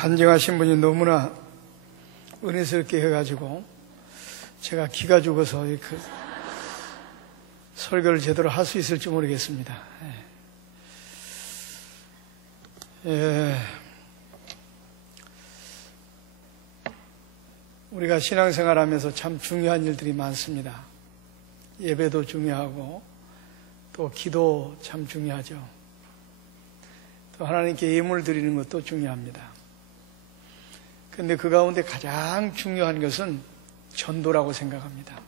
간증하신 분이 너무나 은혜스럽게 해가지고 제가 기가 죽어서 설교를 제대로 할 수 있을지 모르겠습니다. 우리가 신앙생활하면서 참 중요한 일들이 많습니다. 예배도 중요하고 또 기도 참 중요하죠. 또 하나님께 예물 드리는 것도 중요합니다. 그런데 그 가운데 가장 중요한 것은 전도라고 생각합니다.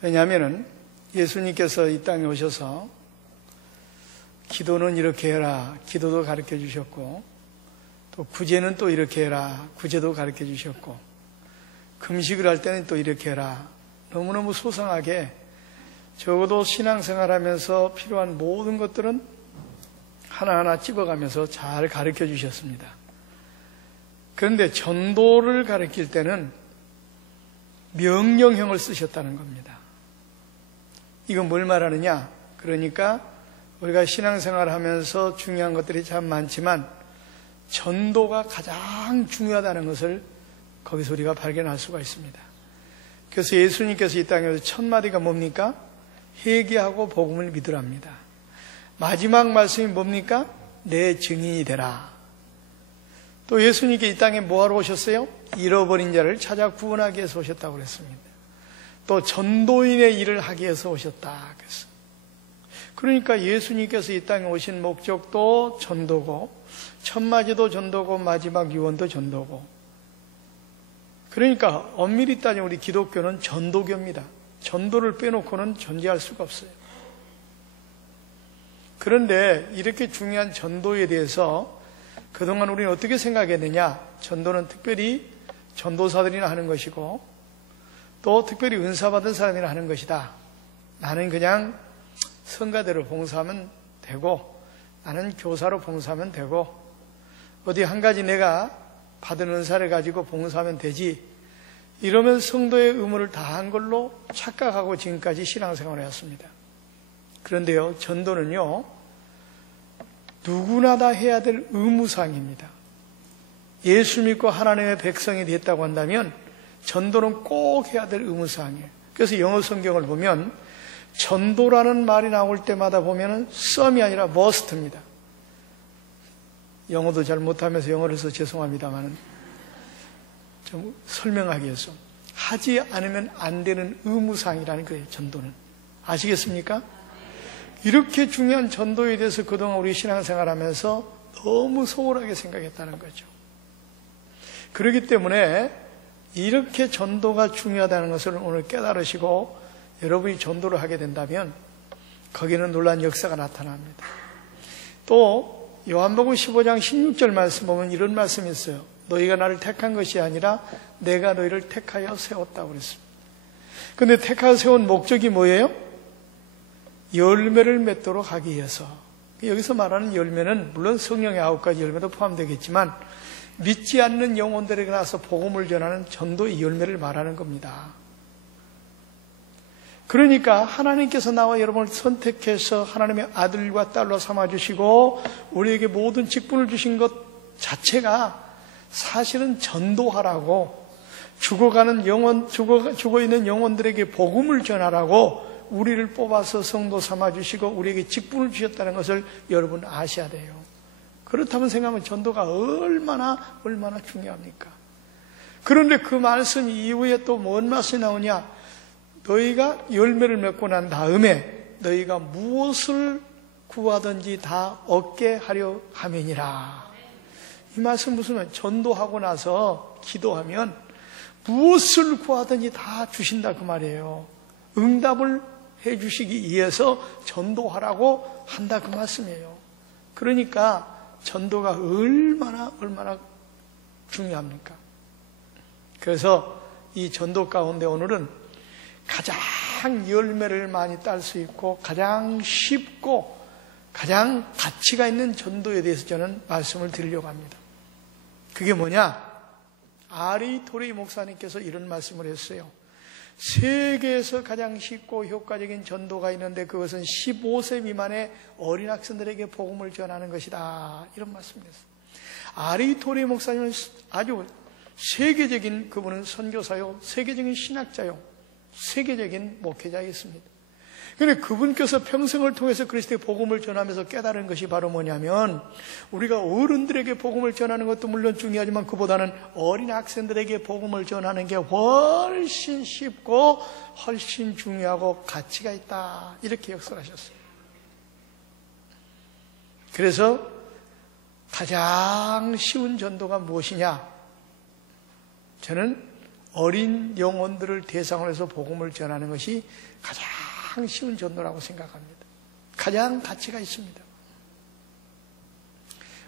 왜냐하면 예수님께서 이 땅에 오셔서 기도는 이렇게 해라, 기도도 가르쳐 주셨고, 또 구제는 또 이렇게 해라, 구제도 가르쳐 주셨고, 금식을 할 때는 또 이렇게 해라. 너무너무 소상하게 적어도 신앙생활 하면서 필요한 모든 것들은 하나하나 찝어가면서 잘 가르쳐 주셨습니다. 그런데 전도를 가르칠 때는 명령형을 쓰셨다는 겁니다. 이건 뭘 말하느냐? 그러니까 우리가 신앙생활 하면서 중요한 것들이 참 많지만 전도가 가장 중요하다는 것을 거기서 우리가 발견할 수가 있습니다. 그래서 예수님께서 이 땅에 오셔서 첫 마디가 뭡니까? 회개하고 복음을 믿으랍니다. 마지막 말씀이 뭡니까? 내 증인이 되라. 또 예수님께 이 땅에 뭐하러 오셨어요? 잃어버린 자를 찾아 구원하기 위해서 오셨다고 그랬습니다. 또 전도인의 일을 하기 위해서 오셨다 그랬어요. 그러니까 예수님께서 이 땅에 오신 목적도 전도고, 첫마디도 전도고, 마지막 유언도 전도고. 그러니까 엄밀히 따지면 우리 기독교는 전도교입니다. 전도를 빼놓고는 존재할 수가 없어요. 그런데 이렇게 중요한 전도에 대해서 그동안 우리는 어떻게 생각했느냐? 전도는 특별히 전도사들이나 하는 것이고, 또 특별히 은사받은 사람이나 하는 것이다. 나는 그냥 성가대로 봉사하면 되고, 나는 교사로 봉사하면 되고, 어디 한 가지 내가 받은 은사를 가지고 봉사하면 되지, 이러면 성도의 의무를 다한 걸로 착각하고 지금까지 신앙생활을 했습니다. 그런데요, 전도는요, 누구나 다 해야 될 의무사항입니다. 예수 믿고 하나님의 백성이 됐다고 한다면 전도는 꼭 해야 될 의무사항이에요. 그래서 영어 성경을 보면 전도라는 말이 나올 때마다 보면은 some이 아니라 must입니다. 영어도 잘 못하면서 영어를 써서 죄송합니다만 좀 설명하기 위해서 하지 않으면 안 되는 의무사항이라는 거예요. 전도는. 아시겠습니까? 이렇게 중요한 전도에 대해서 그동안 우리 신앙생활하면서 너무 소홀하게 생각했다는 거죠. 그렇기 때문에 이렇게 전도가 중요하다는 것을 오늘 깨달으시고 여러분이 전도를 하게 된다면 거기는 놀라운 역사가 나타납니다. 또 요한복음 15장 16절 말씀 보면 이런 말씀이 있어요. 너희가 나를 택한 것이 아니라 내가 너희를 택하여 세웠다고 그랬습니다. 그런데 택하여 세운 목적이 뭐예요? 열매를 맺도록 하기 위해서. 여기서 말하는 열매는 물론 성령의 9가지 열매도 포함되겠지만 믿지 않는 영혼들에게 나서 복음을 전하는 전도의 열매를 말하는 겁니다. 그러니까 하나님께서 나와 여러분을 선택해서 하나님의 아들과 딸로 삼아주시고 우리에게 모든 직분을 주신 것 자체가 사실은 전도하라고, 죽어 있는 영혼들에게 복음을 전하라고 우리를 뽑아서 성도 삼아주시고 우리에게 직분을 주셨다는 것을 여러분 아셔야 돼요. 그렇다면 생각하면 전도가 얼마나 중요합니까? 그런데 그 말씀 이후에 또 뭔 말씀이 나오냐? 너희가 열매를 맺고 난 다음에 너희가 무엇을 구하든지 다 얻게 하려 함이니라. 이 말씀 무슨 말이에요? 전도하고 나서 기도하면 무엇을 구하든지 다 주신다 그 말이에요. 응답을 해주시기 위해서 전도하라고 한다 그 말씀이에요. 그러니까 전도가 얼마나 중요합니까? 그래서 이 전도 가운데 오늘은 가장 열매를 많이 딸 수 있고 가장 쉽고 가장 가치가 있는 전도에 대해서 저는 말씀을 드리려고 합니다. 그게 뭐냐? R.A. 토레이 목사님께서 이런 말씀을 했어요. 세계에서 가장 쉽고 효과적인 전도가 있는데 그것은 15세 미만의 어린 학생들에게 복음을 전하는 것이다. 이런 말씀이었어요. 아리 토레 목사님은 아주 세계적인, 그분은 선교사요, 세계적인 신학자요, 세계적인 목회자였습니다. 그런데 그분께서 평생을 통해서 그리스도의 복음을 전하면서 깨달은 것이 바로 뭐냐면, 우리가 어른들에게 복음을 전하는 것도 물론 중요하지만 그보다는 어린 학생들에게 복음을 전하는 게 훨씬 쉽고 훨씬 중요하고 가치가 있다. 이렇게 역설하셨어요. 그래서 가장 쉬운 전도가 무엇이냐? 저는 어린 영혼들을 대상으로 해서 복음을 전하는 것이 가장 쉬운 전도라고 생각합니다. 가장 가치가 있습니다.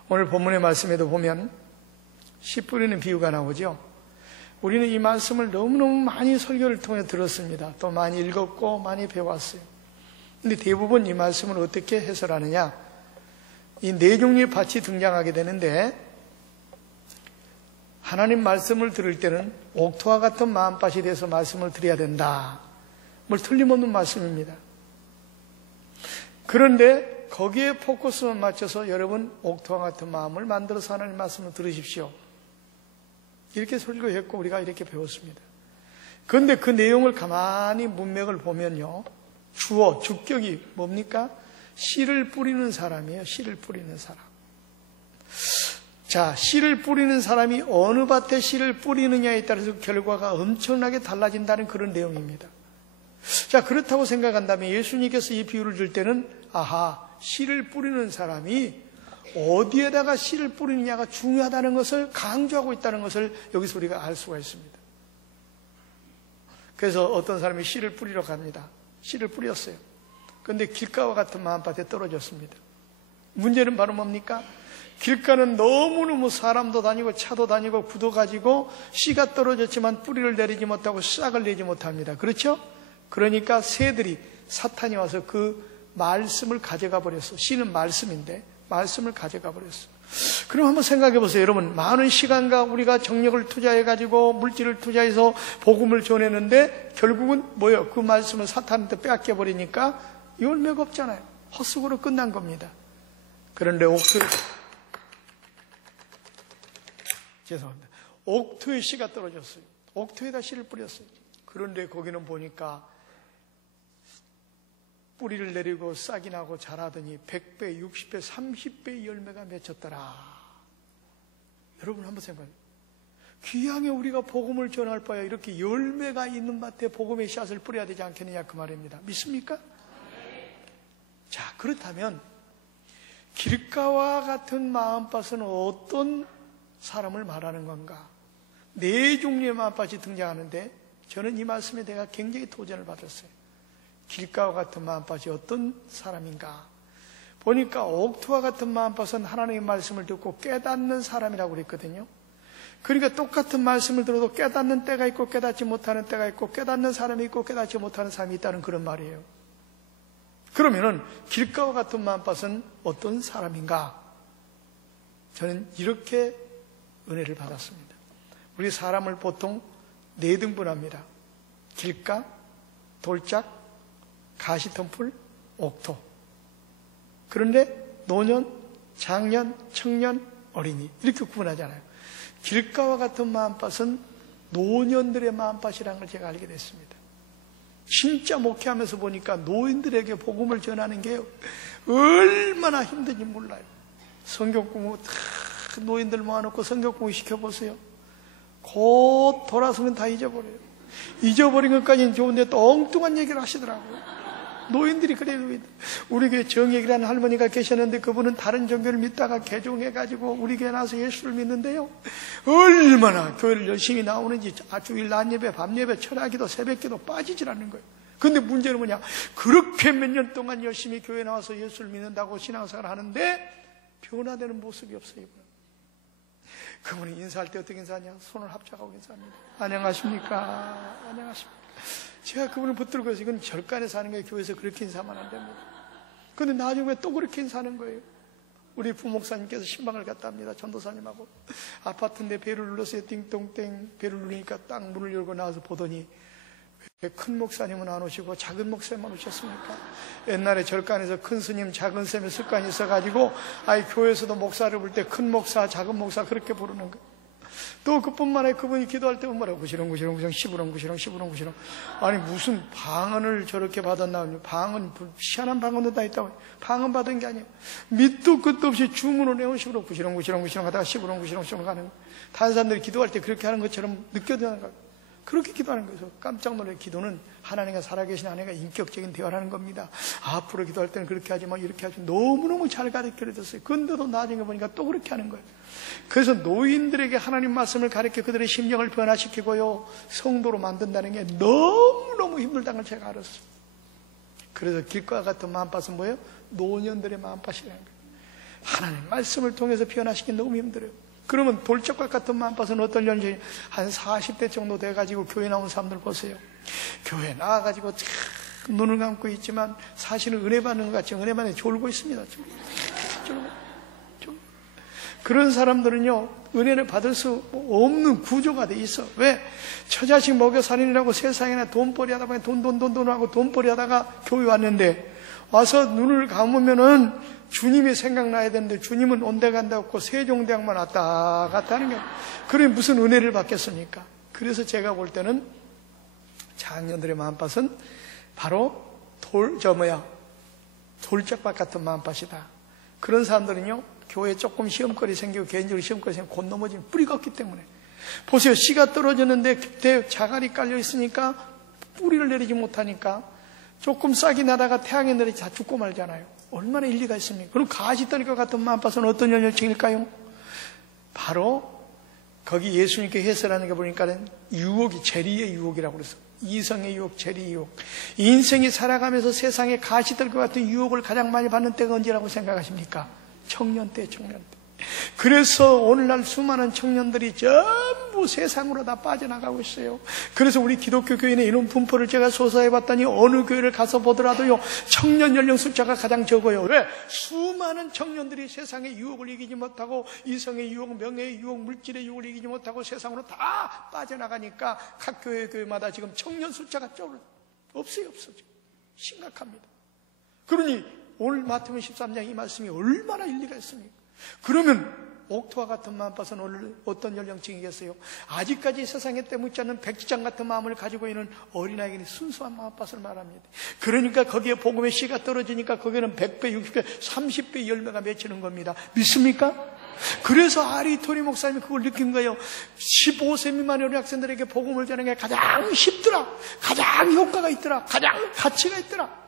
오늘 본문의 말씀에도 보면 씨 뿌리는 비유가 나오죠. 우리는 이 말씀을 너무너무 많이 설교를 통해 들었습니다. 또 많이 읽었고 많이 배웠어요. 근데 대부분 이 말씀을 어떻게 해설하느냐? 이 네 종류의 밭이 등장하게 되는데, 하나님 말씀을 들을 때는 옥토와 같은 마음밭이 돼서 말씀을 드려야 된다. 뭘 틀림없는 말씀입니다. 그런데 거기에 포커스만 맞춰서 여러분 옥토와 같은 마음을 만들어서 하나님 말씀을 들으십시오. 이렇게 설교했고 우리가 이렇게 배웠습니다. 그런데 그 내용을 가만히 문맥을 보면요, 주어, 주격이 뭡니까? 씨를 뿌리는 사람이에요. 씨를 뿌리는 사람. 자, 씨를 뿌리는 사람이 어느 밭에 씨를 뿌리느냐에 따라서 결과가 엄청나게 달라진다는 그런 내용입니다. 자, 그렇다고 생각한다면 예수님께서 이 비유를 줄 때는, 아하, 씨를 뿌리는 사람이 어디에다가 씨를 뿌리느냐가 중요하다는 것을 강조하고 있다는 것을 여기서 우리가 알 수가 있습니다. 그래서 어떤 사람이 씨를 뿌리러 갑니다. 씨를 뿌렸어요. 그런데 길가와 같은 마음밭에 떨어졌습니다. 문제는 바로 뭡니까? 길가는 너무너무 사람도 다니고 차도 다니고 구도 가지고 씨가 떨어졌지만 뿌리를 내리지 못하고 싹을 내지 못합니다. 그렇죠? 그러니까 새들이, 사탄이 와서 그 말씀을 가져가 버렸어. 씨는 말씀인데 말씀을 가져가 버렸어. 그럼 한번 생각해 보세요. 여러분, 많은 시간과 우리가 정력을 투자해 가지고 물질을 투자해서 복음을 전했는데 결국은 뭐예요? 그 말씀을 사탄한테 빼앗겨 버리니까 열매가 없잖아요. 헛수고로 끝난 겁니다. 그런데 옥토에 씨가 떨어졌어요. 옥토에다 씨를 뿌렸어요. 그런데 거기는 보니까 뿌리를 내리고 싹이 나고 자라더니 100배, 60배, 30배의 열매가 맺혔더라. 여러분 한번 생각해요. 귀향에 우리가 복음을 전할 바에 이렇게 열매가 있는 밭에 복음의 씨앗을 뿌려야 되지 않겠느냐 그 말입니다. 믿습니까? 자, 그렇다면 길가와 같은 마음밭은 어떤 사람을 말하는 건가? 네 종류의 마음밭이 등장하는데 저는 이 말씀에 내가 굉장히 도전을 받았어요. 길가와 같은 마음밭이 어떤 사람인가? 보니까 옥토와 같은 마음밭은 하나님의 말씀을 듣고 깨닫는 사람이라고 그랬거든요. 그러니까 똑같은 말씀을 들어도 깨닫는 때가 있고 깨닫지 못하는 때가 있고 깨닫는 사람이 있고 깨닫지 못하는 사람이 있다는 그런 말이에요. 그러면은 길가와 같은 마음밭은 어떤 사람인가? 저는 이렇게 은혜를 받았습니다. 우리 사람을 보통 네 등분합니다. 길가, 돌짝, 가시덤불, 옥토. 그런데 노년, 장년, 청년, 어린이 이렇게 구분하잖아요. 길가와 같은 마음밭은 노년들의 마음밭이라는 걸 제가 알게 됐습니다. 진짜 목회하면서 보니까 노인들에게 복음을 전하는 게 얼마나 힘든지 몰라요. 성경 공부 다 노인들 모아놓고 성경 공부 시켜보세요. 곧 돌아서면 다 잊어버려요. 잊어버린 것까지는 좋은데 또 엉뚱한 얘기를 하시더라고요. 노인들이 그래요. 우리 교회 정혁이라는 할머니가 계셨는데 그분은 다른 종교를 믿다가 개종해가지고 우리 교회 나와서 예수를 믿는데요. 얼마나 교회를 열심히 나오는지 주일 낮 예배, 밤 예배, 철야기도, 새벽기도 빠지질 않는 거예요. 근데 문제는 뭐냐? 그렇게 몇 년 동안 열심히 교회 나와서 예수를 믿는다고 신앙생활을 하는데 변화되는 모습이 없어요. 그분이 인사할 때 어떻게 인사하냐? 손을 합작하고 인사합니다. 안녕하십니까? 안녕하십니까? 제가 그분을 붙들고 해서 이건 절간에서 하는 거예요. 교회에서 그렇게 인사하면 안 됩니다. 그런데 나중에 또 그렇게 인사하는 거예요. 우리 부목사님께서 신방을 갔다 합니다. 전도사님하고. 아파트인데 배를 눌렀어요. 띵동땡. 배를 누르니까 딱 문을 열고 나와서 보더니 왜 큰 목사님은 안 오시고 작은 목사님만 오셨습니까? 옛날에 절간에서 큰 스님, 작은 스님의 습관이 있어가지고 교회에서도 목사를 부를 때 큰 목사, 작은 목사 그렇게 부르는 거예요. 또 그뿐만 아니라 그분이 기도할 때 뭐라고 구시렁구시렁 시부렁구시렁 아니 무슨 방언을 저렇게 받았나. 방언, 희한한 방언도 다 있다고. 방언 받은 게 아니에요. 밑도 끝도 없이 주문을 내온 식으로 구시렁구시렁 하다가 시부렁구시렁 가는 거예요. 다른 사람들이 기도할 때 그렇게 하는 것처럼 느껴지는 거예요. 그렇게 기도하는 거예요. 깜짝 놀랄 기도는 하나님과 살아계신 하나님과 인격적인 대화를 하는 겁니다. 앞으로 기도할 때는 그렇게 하지 마, 이렇게 하지 마. 너무너무 잘 가르쳐줬어요. 근데도 나중에 보니까 또 그렇게 하는 거예요. 그래서 노인들에게 하나님 말씀을 가르쳐 그들의 심령을 변화시키고요, 성도로 만든다는 게 너무너무 힘들다는 걸 제가 알았어요. 그래서 길과 같은 마음밭은 뭐예요? 노년들의 마음밭이라는 거예요. 하나님 말씀을 통해서 변화시키기 너무 힘들어요. 그러면 돌적과 같은 마음밭은 어떤 연령이 한 40대 정도 돼가지고 교회 나온 사람들 보세요. 교회 나와가지고 눈을 감고 있지만 사실은 은혜 받는 것 같이 은혜 받는 졸고 있습니다. 그런 사람들은요, 은혜를 받을 수 없는 구조가 돼 있어. 왜? 처자식 먹여 살인이라고 세상에나 돈벌이 하다 보니 돈 하고 돈벌이 하다가 교회 왔는데, 와서 눈을 감으면은 주님이 생각나야 되는데 주님은 온데 간데 없고 세종대왕만 왔다 갔다 하는 거예요. 그러니 무슨 은혜를 받겠습니까? 그래서 제가 볼 때는 장년들의 마음밭은 바로 돌짝밭 같은 마음밭이다. 그런 사람들은요, 교회에 조금 시험거리 생기고 개인적으로 시험거리 생기고 곧 넘어지면 뿌리가 없기 때문에. 보세요. 씨가 떨어졌는데 그때 자갈이 깔려 있으니까 뿌리를 내리지 못하니까 조금 싹이 나다가 태양에 내리지 다 죽고 말잖아요. 얼마나 일리가 있습니까? 그럼 가시떨과 같은 마음밭은 어떤 연령층일까요? 바로 거기 예수님께 해설하는 게 보니까는 유혹이 재리의 유혹이라고 그랬어. 이성의 유혹, 재리의 유혹. 인생이 살아가면서 세상에 가시떨과 같은 유혹을 가장 많이 받는 때가 언제라고 생각하십니까? 청년 때. 그래서 오늘날 수많은 청년들이 전부 세상으로 다 빠져나가고 있어요. 그래서 우리 기독교 교인의 이런 분포를 제가 조사해 봤더니 어느 교회를 가서 보더라도요, 청년 연령 숫자가 가장 적어요. 왜? 수많은 청년들이 세상의 유혹을 이기지 못하고 이성의 유혹, 명예의 유혹, 물질의 유혹을 이기지 못하고 세상으로 다 빠져나가니까 각 교회마다 지금 청년 숫자가 없어요. 심각합니다. 그러니 오늘 마태복음 13장 이 말씀이 얼마나 일리가 있습니까? 그러면 옥토와 같은 마음밭은 오늘 어떤 연령층이겠어요? 아직까지 세상에 때묻지 않는 백지장 같은 마음을 가지고 있는 어린아이에게는 순수한 마음밭을 말합니다. 그러니까 거기에 복음의 씨가 떨어지니까 거기에는 100배, 60배, 30배 열매가 맺히는 겁니다. 믿습니까? 그래서 아리토리 목사님이 그걸 느낀 거예요. 15세 미만의 어린 학생들에게 복음을 전하는 게 가장 쉽더라, 가장 효과가 있더라, 가장 가치가 있더라.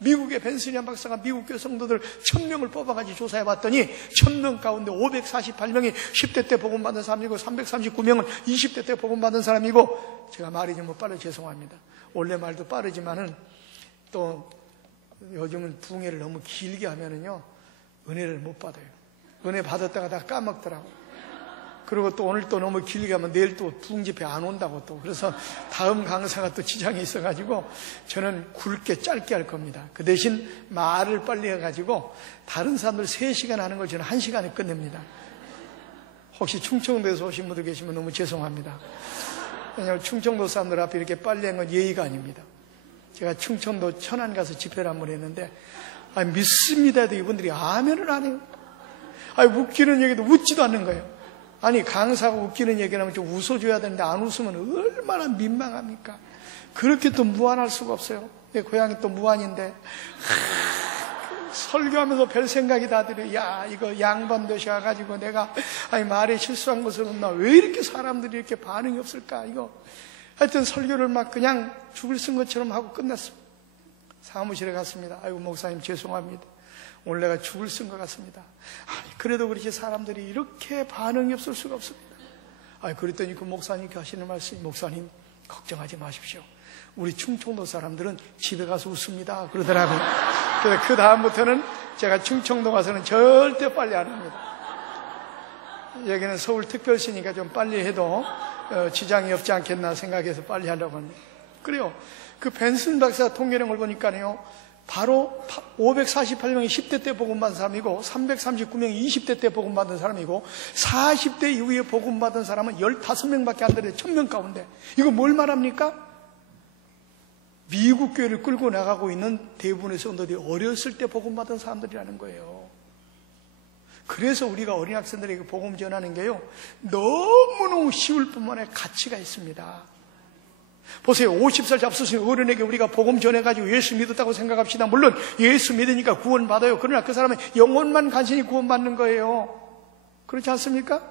미국의 벤스니안 박사가 미국 교회 성도들 1000명을 뽑아가지고 조사해봤더니 1000명 가운데 548명이 10대 때 복음받은 사람이고 339명은 20대 때 복음받은 사람이고, 제가 말이 좀 빠르 죄송합니다. 원래 말도 빠르지만은 또 요즘은 부흥회를 너무 길게 하면은요, 은혜를 못 받아요. 은혜 받았다가 다 까먹더라고. 그리고 또 오늘 또 너무 길게 하면 내일 또 부흥 집회 안 온다고 또. 그래서 다음 강사가 또 지장이 있어가지고 저는 굵게 짧게 할 겁니다. 그 대신 말을 빨리 해가지고 다른 사람들 3시간 하는 걸 저는 1시간에 끝냅니다. 혹시 충청도에서 오신 분들 계시면 너무 죄송합니다. 왜냐하면 충청도 사람들 앞에 이렇게 빨리 한 건 예의가 아닙니다. 제가 충청도 천안 가서 집회를 한번 했는데, 믿습니다 해도 이분들이 아멘을 안 해요. 웃기는 얘기도 웃지도 않는 거예요. 아니, 강사가 웃기는 얘기를 하면 좀 웃어줘야 되는데 안 웃으면 얼마나 민망합니까? 그렇게 또 무안할 수가 없어요. 내 고향이 또 무안인데, 설교하면서 별 생각이 다 들어요. 야, 이거 양반 되셔가지고 내가 말에 실수한 것은 없나? 왜 이렇게 사람들이 이렇게 반응이 없을까? 이거 하여튼 설교를 막 그냥 죽을 쓴 것처럼 하고 끝났어요. 사무실에 갔습니다. 아이고, 목사님 죄송합니다. 오늘 내가 죽을 쓴 것 같습니다. 그래도 그렇지 사람들이 이렇게 반응이 없을 수가 없습니다. 그랬더니 그 목사님께 하시는 말씀이, 목사님 걱정하지 마십시오. 우리 충청도 사람들은 집에 가서 웃습니다. 그러더라고요. 그래서 그 다음부터는 제가 충청도 가서는 절대 빨리 안 합니다. 여기는 서울특별시니까 좀 빨리 해도 지장이 없지 않겠나 생각해서 빨리 하려고 합니다. 그래요. 그 벤슨 박사 통계령을 보니까요, 바로 548명이 10대 때 복음받은 사람이고 339명이 20대 때 복음받은 사람이고 40대 이후에 복음받은 사람은 15명밖에 안 되는데 1000명 가운데 이거 뭘 말합니까? 미국 교회를 끌고 나가고 있는 대부분의 성도들이 어렸을 때 복음 받은 사람들이라는 거예요. 그래서 우리가 어린 학생들에게 복음 전하는 게요, 너무너무 쉬울 뿐만 아니라 가치가 있습니다. 보세요. 50살 잡수신 어른에게 우리가 복음 전해가지고 예수 믿었다고 생각합시다. 물론 예수 믿으니까 구원받아요. 그러나 그 사람은 영혼만 간신히 구원받는 거예요. 그렇지 않습니까?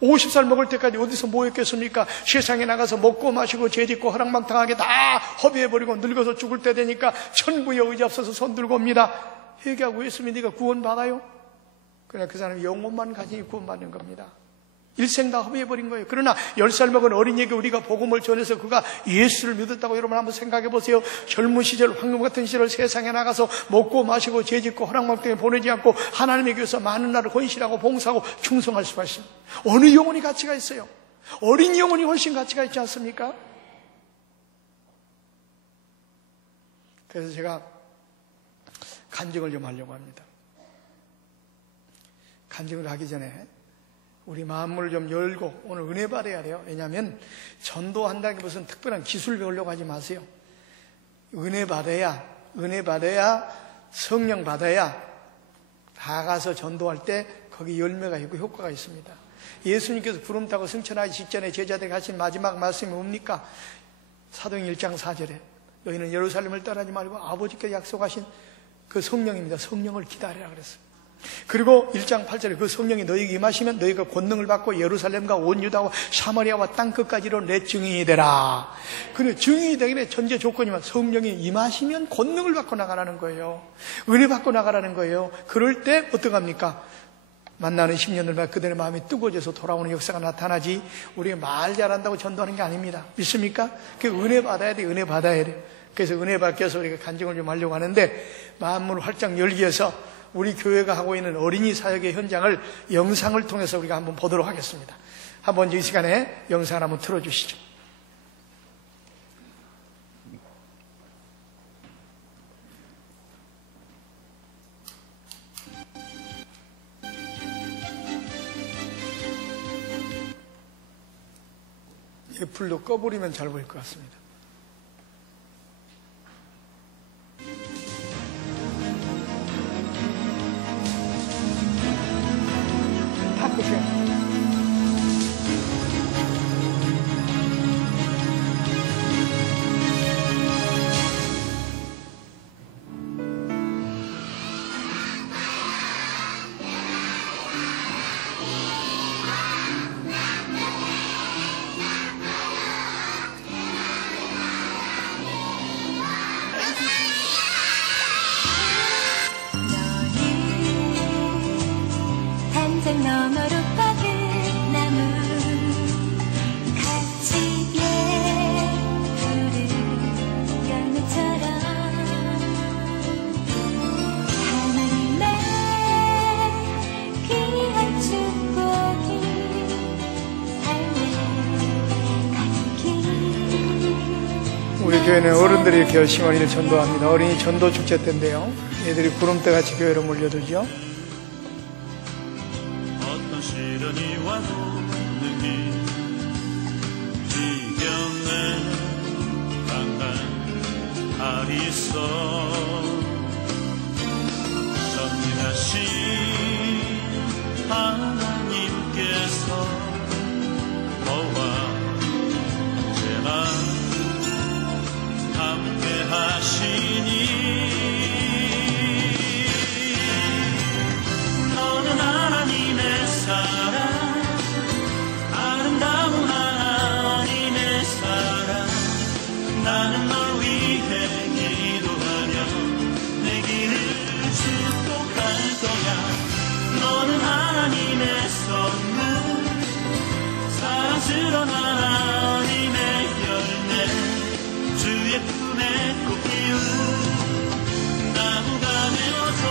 50살 먹을 때까지 어디서 뭐 했겠습니까? 세상에 나가서 먹고 마시고 죄짓고 허랑방탕하게 다 허비해버리고 늙어서 죽을 때 되니까 천부에 의지 없어서 손 들고 옵니다. 회개하고 예수 믿으니까 구원받아요? 그러나 그 사람이 영혼만 간신히 구원받는 겁니다. 일생 다 허비해버린 거예요. 그러나 10살 먹은 어린이에게 우리가 복음을 전해서 그가 예수를 믿었다고 여러분 한번 생각해 보세요. 젊은 시절, 황금 같은 시절 세상에 나가서 먹고 마시고 죄짓고 허랑방탕에 보내지 않고 하나님의 교회에서 많은 날을 헌신하고 봉사하고 충성할 수가 있습니다. 어느 영혼이 가치가 있어요? 어린 영혼이 훨씬 가치가 있지 않습니까? 그래서 제가 간증을 좀 하려고 합니다. 간증을 하기 전에 우리 마음을 좀 열고 오늘 은혜 받아야 돼요. 왜냐하면 전도한다는 게 무슨 특별한 기술 배우려고 하지 마세요. 은혜 받아야 성령 받아야 나가서 전도할 때 거기 열매가 있고 효과가 있습니다. 예수님께서 구름 타고 승천하기 직전에 제자들에게 하신 마지막 말씀이 뭡니까? 사도행 1장 4절에 너희는 예루살렘을 떠나지 말고 아버지께 약속하신 그 성령입니다. 성령을 기다리라 그랬어요. 그리고 1장 8절에 그 성령이 너희에게 임하시면 너희가 권능을 받고 예루살렘과 온 유다와 사마리아와 땅끝까지로 내 증인이 되라. 그래, 증인이 되기 위해 전제 조건이면 성령이 임하시면 권능을 받고 나가라는 거예요. 은혜 받고 나가라는 거예요. 그럴 때 어떡합니까? 만나는 10년들만 그들의 마음이 뜨거워져서 돌아오는 역사가 나타나지 우리가 말 잘한다고 전도하는 게 아닙니다. 믿습니까? 그 은혜 받아야 돼. 은혜 받아야 돼. 그래서 은혜 받기 위해서 우리가 간증을 좀 하려고 하는데 마음을 활짝 열기 위해서 우리 교회가 하고 있는 어린이 사역의 현장을 영상을 통해서 우리가 한번 보도록 하겠습니다. 한번 이 시간에 영상을 한번 틀어주시죠. 이 불도 꺼버리면 잘 보일 것 같습니다. 교회는 어른들이 이렇게 열심히 어린이를 전도합니다. 어린이 전도 축제 때인데요. 애들이 구름대같이 교회로 몰려들죠. 어떤 시련이 와도 능히 이겨내 강한 알이 있어 전능하신 하나님께서 너와 언제나 함께 하시니 너는 하나님의 사랑 아름다운 하나님의 사랑 나는 널 위해 기도하며 내 길을 축복할 거야 너는 하나님의 선물 사랑스러운 하나님의 열매 주의 품에 꼭 피운 나무가 되어줘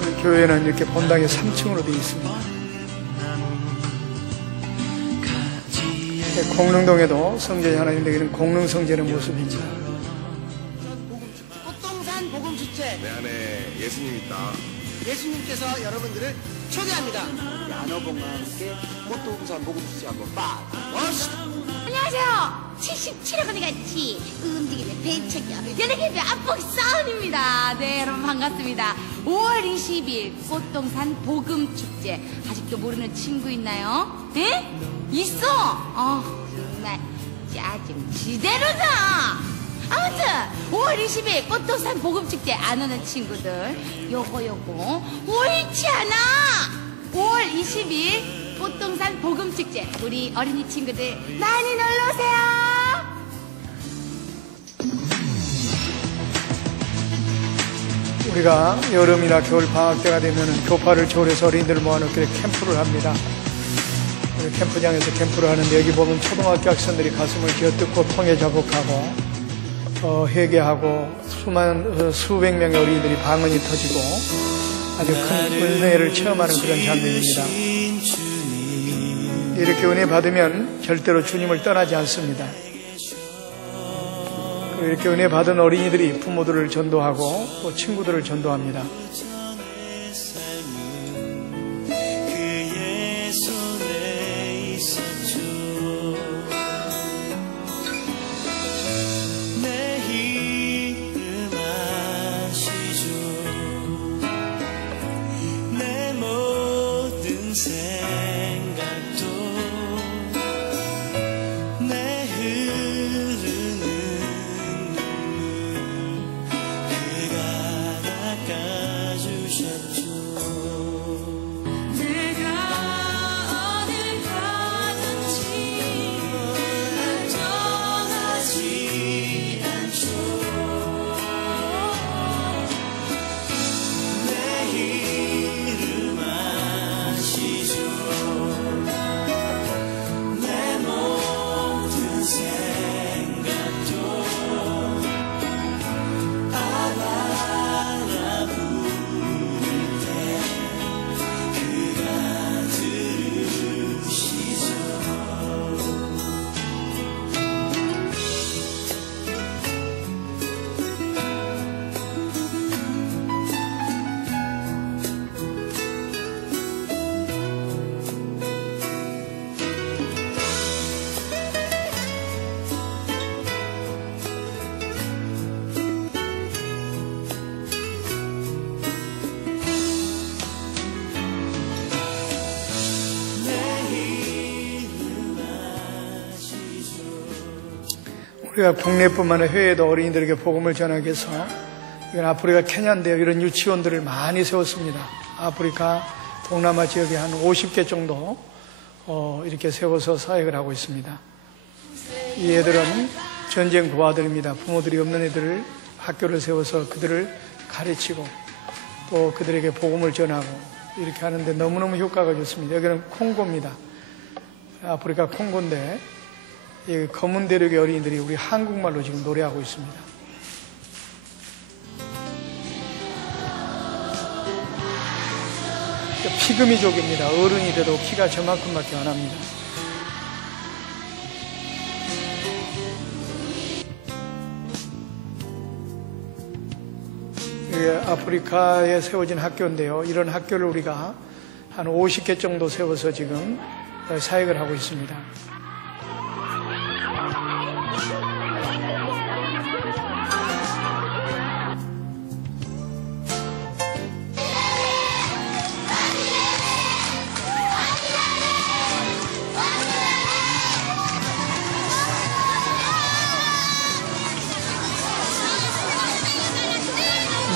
우리 교회는 이렇게 본당이 3층으로 되어 있습니다. 공릉동에도 성전이 하나 있는데 이런 공릉성전의 모습입니다. 꽃동산 복음축제 내 안에 예수님 있다. 예수님께서 여러분들을 초대합니다. 야노봉과 함께 꽃도우산 복음축제 한번 빠져봅시다. 안녕하세요. 77회분이 같이 움직이는 배책이요. 연예계배 안복사은입니다. 네, 여러분 반갑습니다. 5월 20일 꽃동산 복음축제. 아직도 모르는 친구 있나요? 네? 있어? 정말 짜증 지대로다. 아무튼 5월 20일 꽃동산 복음축제 안 오는 친구들 요거 옳지 않아. 5월 20일 꽃동산 복음축제 우리 어린이 친구들 많이 놀러오세요. 우리가 여름이나 겨울 방학 때가 되면 교파를 초월해서 어린이들을 모아놓고 캠프를 합니다. 캠프장에서 캠프를 하는데 여기 보면 초등학교 학생들이 가슴을 쥐어뜯고 통해 자복하고 회개하고 수백 명의 어린이들이 방언이 터지고 아주 큰 은혜를 체험하는 그런 장면입니다. 이렇게 은혜 받으면 절대로 주님을 떠나지 않습니다. 이렇게 은혜 받은 어린이들이 부모들을 전도하고 또 친구들을 전도합니다. 우리가 국내뿐만 아니라 해외에도 어린이들에게 복음을 전하기 위해서 이건 아프리카 케냐인데요. 이런 유치원들을 많이 세웠습니다. 아프리카 동남아 지역에 한 50개 정도 이렇게 세워서 사역을 하고 있습니다. 이 애들은 전쟁 부하들입니다. 부모들이 없는 애들을 학교를 세워서 그들을 가르치고 또 그들에게 복음을 전하고 이렇게 하는데 너무너무 효과가 좋습니다. 여기는 콩고입니다. 아프리카 콩고인데 이 검은 대륙의 어린이들이 우리 한국말로 지금 노래하고 있습니다. 피그미족입니다. 어른이 돼도 키가 저만큼밖에 안 합니다. 이게 아프리카에 세워진 학교인데요. 이런 학교를 우리가 한 50개 정도 세워서 지금 사역을 하고 있습니다.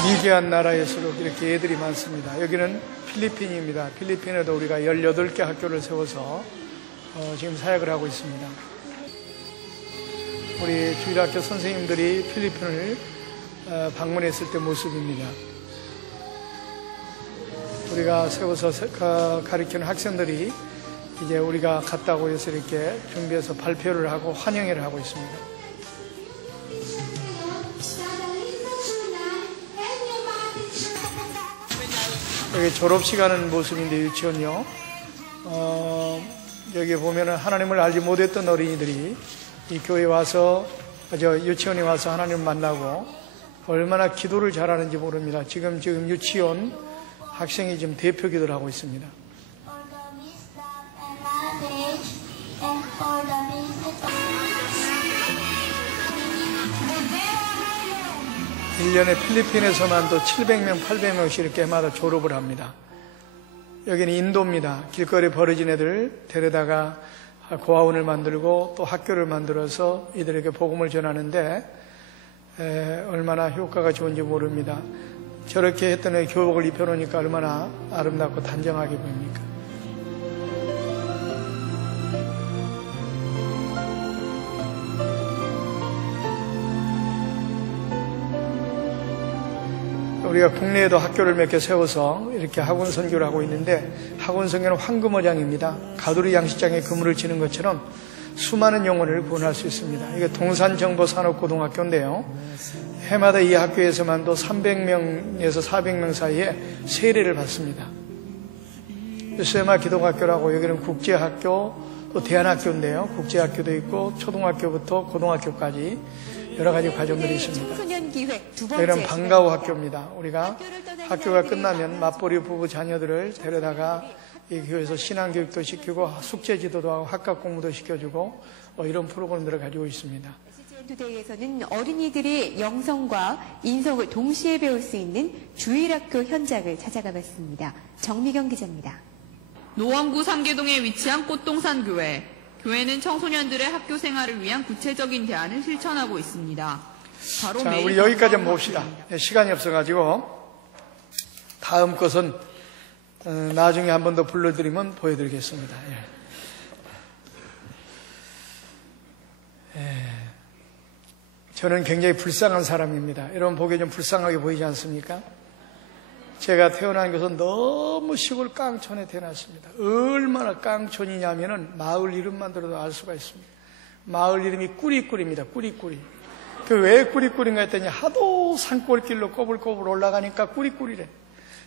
미개한 나라에서도 이렇게 애들이 많습니다. 여기는 필리핀입니다. 필리핀에도 우리가 18개 학교를 세워서 지금 사역을 하고 있습니다. 우리 주일학교 선생님들이 필리핀을 방문했을 때 모습입니다. 우리가 세워서 가르치는 학생들이 이제 우리가 갔다고 해서 이렇게 준비해서 발표를 하고 환영회를 하고 있습니다. 여기 졸업식 하는 모습인데 유치원요. 여기 보면은 하나님을 알지 못했던 어린이들이 이 교회에 와서 유치원에 와서 하나님을 만나고 얼마나 기도를 잘하는지 모릅니다. 지금 유치원 학생이 지금 대표 기도를 하고 있습니다. For the wisdom and knowledge, and for the wisdom. 1년에 필리핀에서만도 700명, 800명씩 이렇게 해마다 졸업을 합니다. 여기는 인도입니다. 길거리에 버려진 애들 데려다가 고아원을 만들고 또 학교를 만들어서 이들에게 복음을 전하는데 얼마나 효과가 좋은지 모릅니다. 저렇게 했던 애 교복을 입혀놓으니까 얼마나 아름답고 단정하게 보입니까? 우리가 국내에도 학교를 몇 개 세워서 이렇게 학원 선교를 하고 있는데 학원 선교는 황금어장입니다. 가두리 양식장에 그물을 치는 것처럼 수많은 영혼을 구원할 수 있습니다. 이게 동산정보산업고등학교인데요. 해마다 이 학교에서만도 300명에서 400명 사이에 세례를 받습니다. 세마 기독학교라고 여기는 국제학교 또 대안학교인데요. 국제학교도 있고 초등학교부터 고등학교까지 여러 가지 과정들이 있습니다. 청소년기획 두 번째 여기는 방과후 학교입니다. 우리가 학교가 끝나면 맞벌이 부부 자녀들을 데려다가 이 교회에서 신앙교육도 시키고 숙제지도도 하고 학과 공부도 시켜주고 이런 프로그램들을 가지고 있습니다. CGN투데이에서는 어린이들의 영성과 인성을 동시에 배울 수 있는 주일학교 현장을 찾아가 봤습니다. 정미경 기자입니다. 노원구 삼계동에 위치한 꽃동산 교회. 교회는 청소년들의 학교 생활을 위한 구체적인 대안을 실천하고 있습니다. 바로 자, 우리 여기까지 한번 봅시다. 시간이 없어가지고 다음 것은 나중에 한 번 더 불러드리면 보여드리겠습니다. 저는 굉장히 불쌍한 사람입니다. 여러분 보기에 좀 불쌍하게 보이지 않습니까? 제가 태어난 것은 너무 시골 깡촌에 태어났습니다. 얼마나 깡촌이냐면은 마을 이름만 들어도 알 수가 있습니다. 마을 이름이 꾸리꾸리입니다. 꾸리꾸리. 그 왜 꾸리꾸리인가 했더니 하도 산골길로 꼬불꼬불 올라가니까 꾸리꾸리래.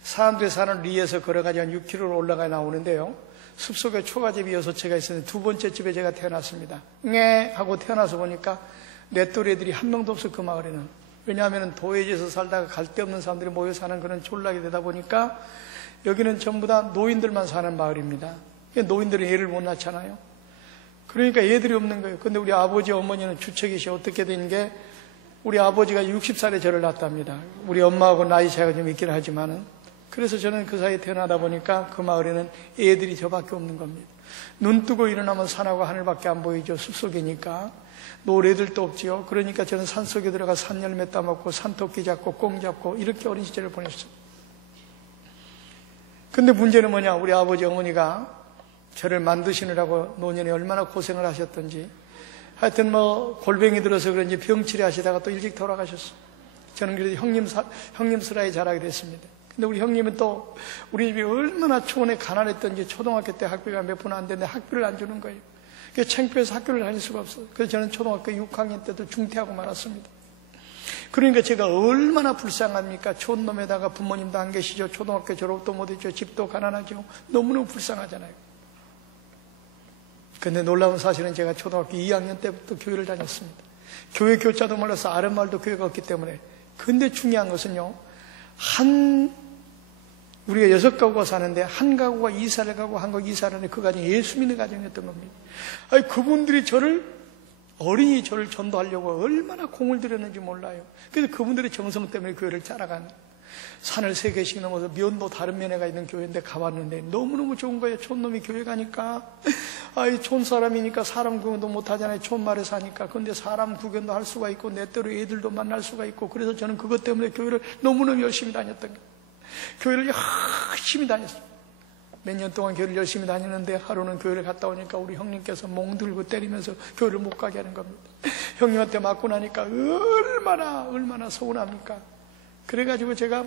사람들이 사는 리에서 걸어가지고 한 6km를 올라가 나오는데요. 숲속에 초가집이 6채가 있었는데 두 번째 집에 제가 태어났습니다. 네 하고 태어나서 보니까 내 또래 애들이 한 명도 없어 그 마을에는. 왜냐하면 도회지에서 살다가 갈 데 없는 사람들이 모여 사는 그런 촌락이 되다 보니까 여기는 전부 다 노인들만 사는 마을입니다. 노인들은 애를 못 낳잖아요. 그러니까 애들이 없는 거예요. 근데 우리 아버지 어머니는 주책이시 어떻게 된 게 우리 아버지가 60살에 저를 낳았답니다. 우리 엄마하고 나이 차이가 좀 있긴 하지만은 그래서 저는 그 사이에 태어나다 보니까 그 마을에는 애들이 저밖에 없는 겁니다. 눈 뜨고 일어나면 산하고 하늘밖에 안 보이죠. 숲속이니까. 노래들도 없지요. 그러니까 저는 산속에 들어가 산열매 따먹고 산토끼 잡고 꽁 잡고 이렇게 어린 시절을 보냈어요. 근데 문제는 뭐냐, 우리 아버지 어머니가 저를 만드시느라고 노년에 얼마나 고생을 하셨던지 하여튼 골병이 들어서 그런지 병치레 하시다가 또 일찍 돌아가셨어요. 저는 그래도 형님 스라에 자라게 됐습니다. 근데 우리 형님은 또 우리 집이 얼마나 초원에 가난했던지 초등학교 때 학비가 몇 푼 안 되는데 학비를 안 주는 거예요. 그래서 창피해서 학교를 다닐 수가 없어요. 그래서 저는 초등학교 6학년 때도 중퇴하고 말았습니다. 그러니까 제가 얼마나 불쌍합니까? 촌놈에다가 부모님도 안 계시죠. 초등학교 졸업도 못했죠. 집도 가난하죠. 너무너무 불쌍하잖아요. 근데 놀라운 사실은 제가 초등학교 2학년 때부터 교회를 다녔습니다. 교회 교자도 몰라서 아랫 마을도 교회가 없기 때문에. 근데 중요한 것은요, 우리가 6가구가 사는데 한 가구가 이사를 가고 한 가구 이사를 하는데 그 가정이 예수 믿는 가정이었던 겁니다. 아니, 그분들이 어린이 저를 전도하려고 얼마나 공을 들였는지 몰라요. 그래서 그분들의 정성 때문에 교회를 따라가는, 산을 3개씩 넘어서 면도 다른 면에가 있는 교회인데 가봤는데 너무너무 좋은 거예요. 촌놈이 교회 가니까. 촌 사람이니까 사람 구경도 못하잖아요. 촌마을에 사니까. 근데 사람 구경도 할 수가 있고 내 때로 애들도 만날 수가 있고, 그래서 저는 그것 때문에 교회를 너무너무 열심히 다녔던 거예요. 교회를 열심히 다녔어요. 몇 년 동안 교회를 열심히 다녔는데 하루는 교회를 갔다 오니까 우리 형님께서 몽들고 때리면서 교회를 못 가게 하는 겁니다. 형님한테 맞고 나니까 얼마나 서운합니까? 그래가지고 제가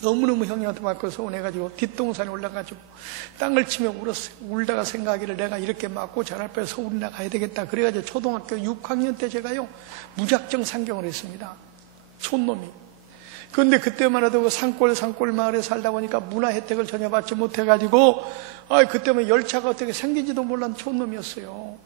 너무너무 형님한테 맞고 서운해가지고 뒷동산에 올라가지고 땅을 치며 울었어요. 울다가 생각하기를 내가 이렇게 맞고 자랄 바에 서울이나 가야 되겠다. 그래가지고 초등학교 6학년 때 제가요 무작정 상경을 했습니다. 촌놈이. 그런데 그때만 해도 산골 마을에 살다 보니까 문화 혜택을 전혀 받지 못해가지고 그때만 열차가 어떻게 생긴지도 몰랐는 촌놈이었어요.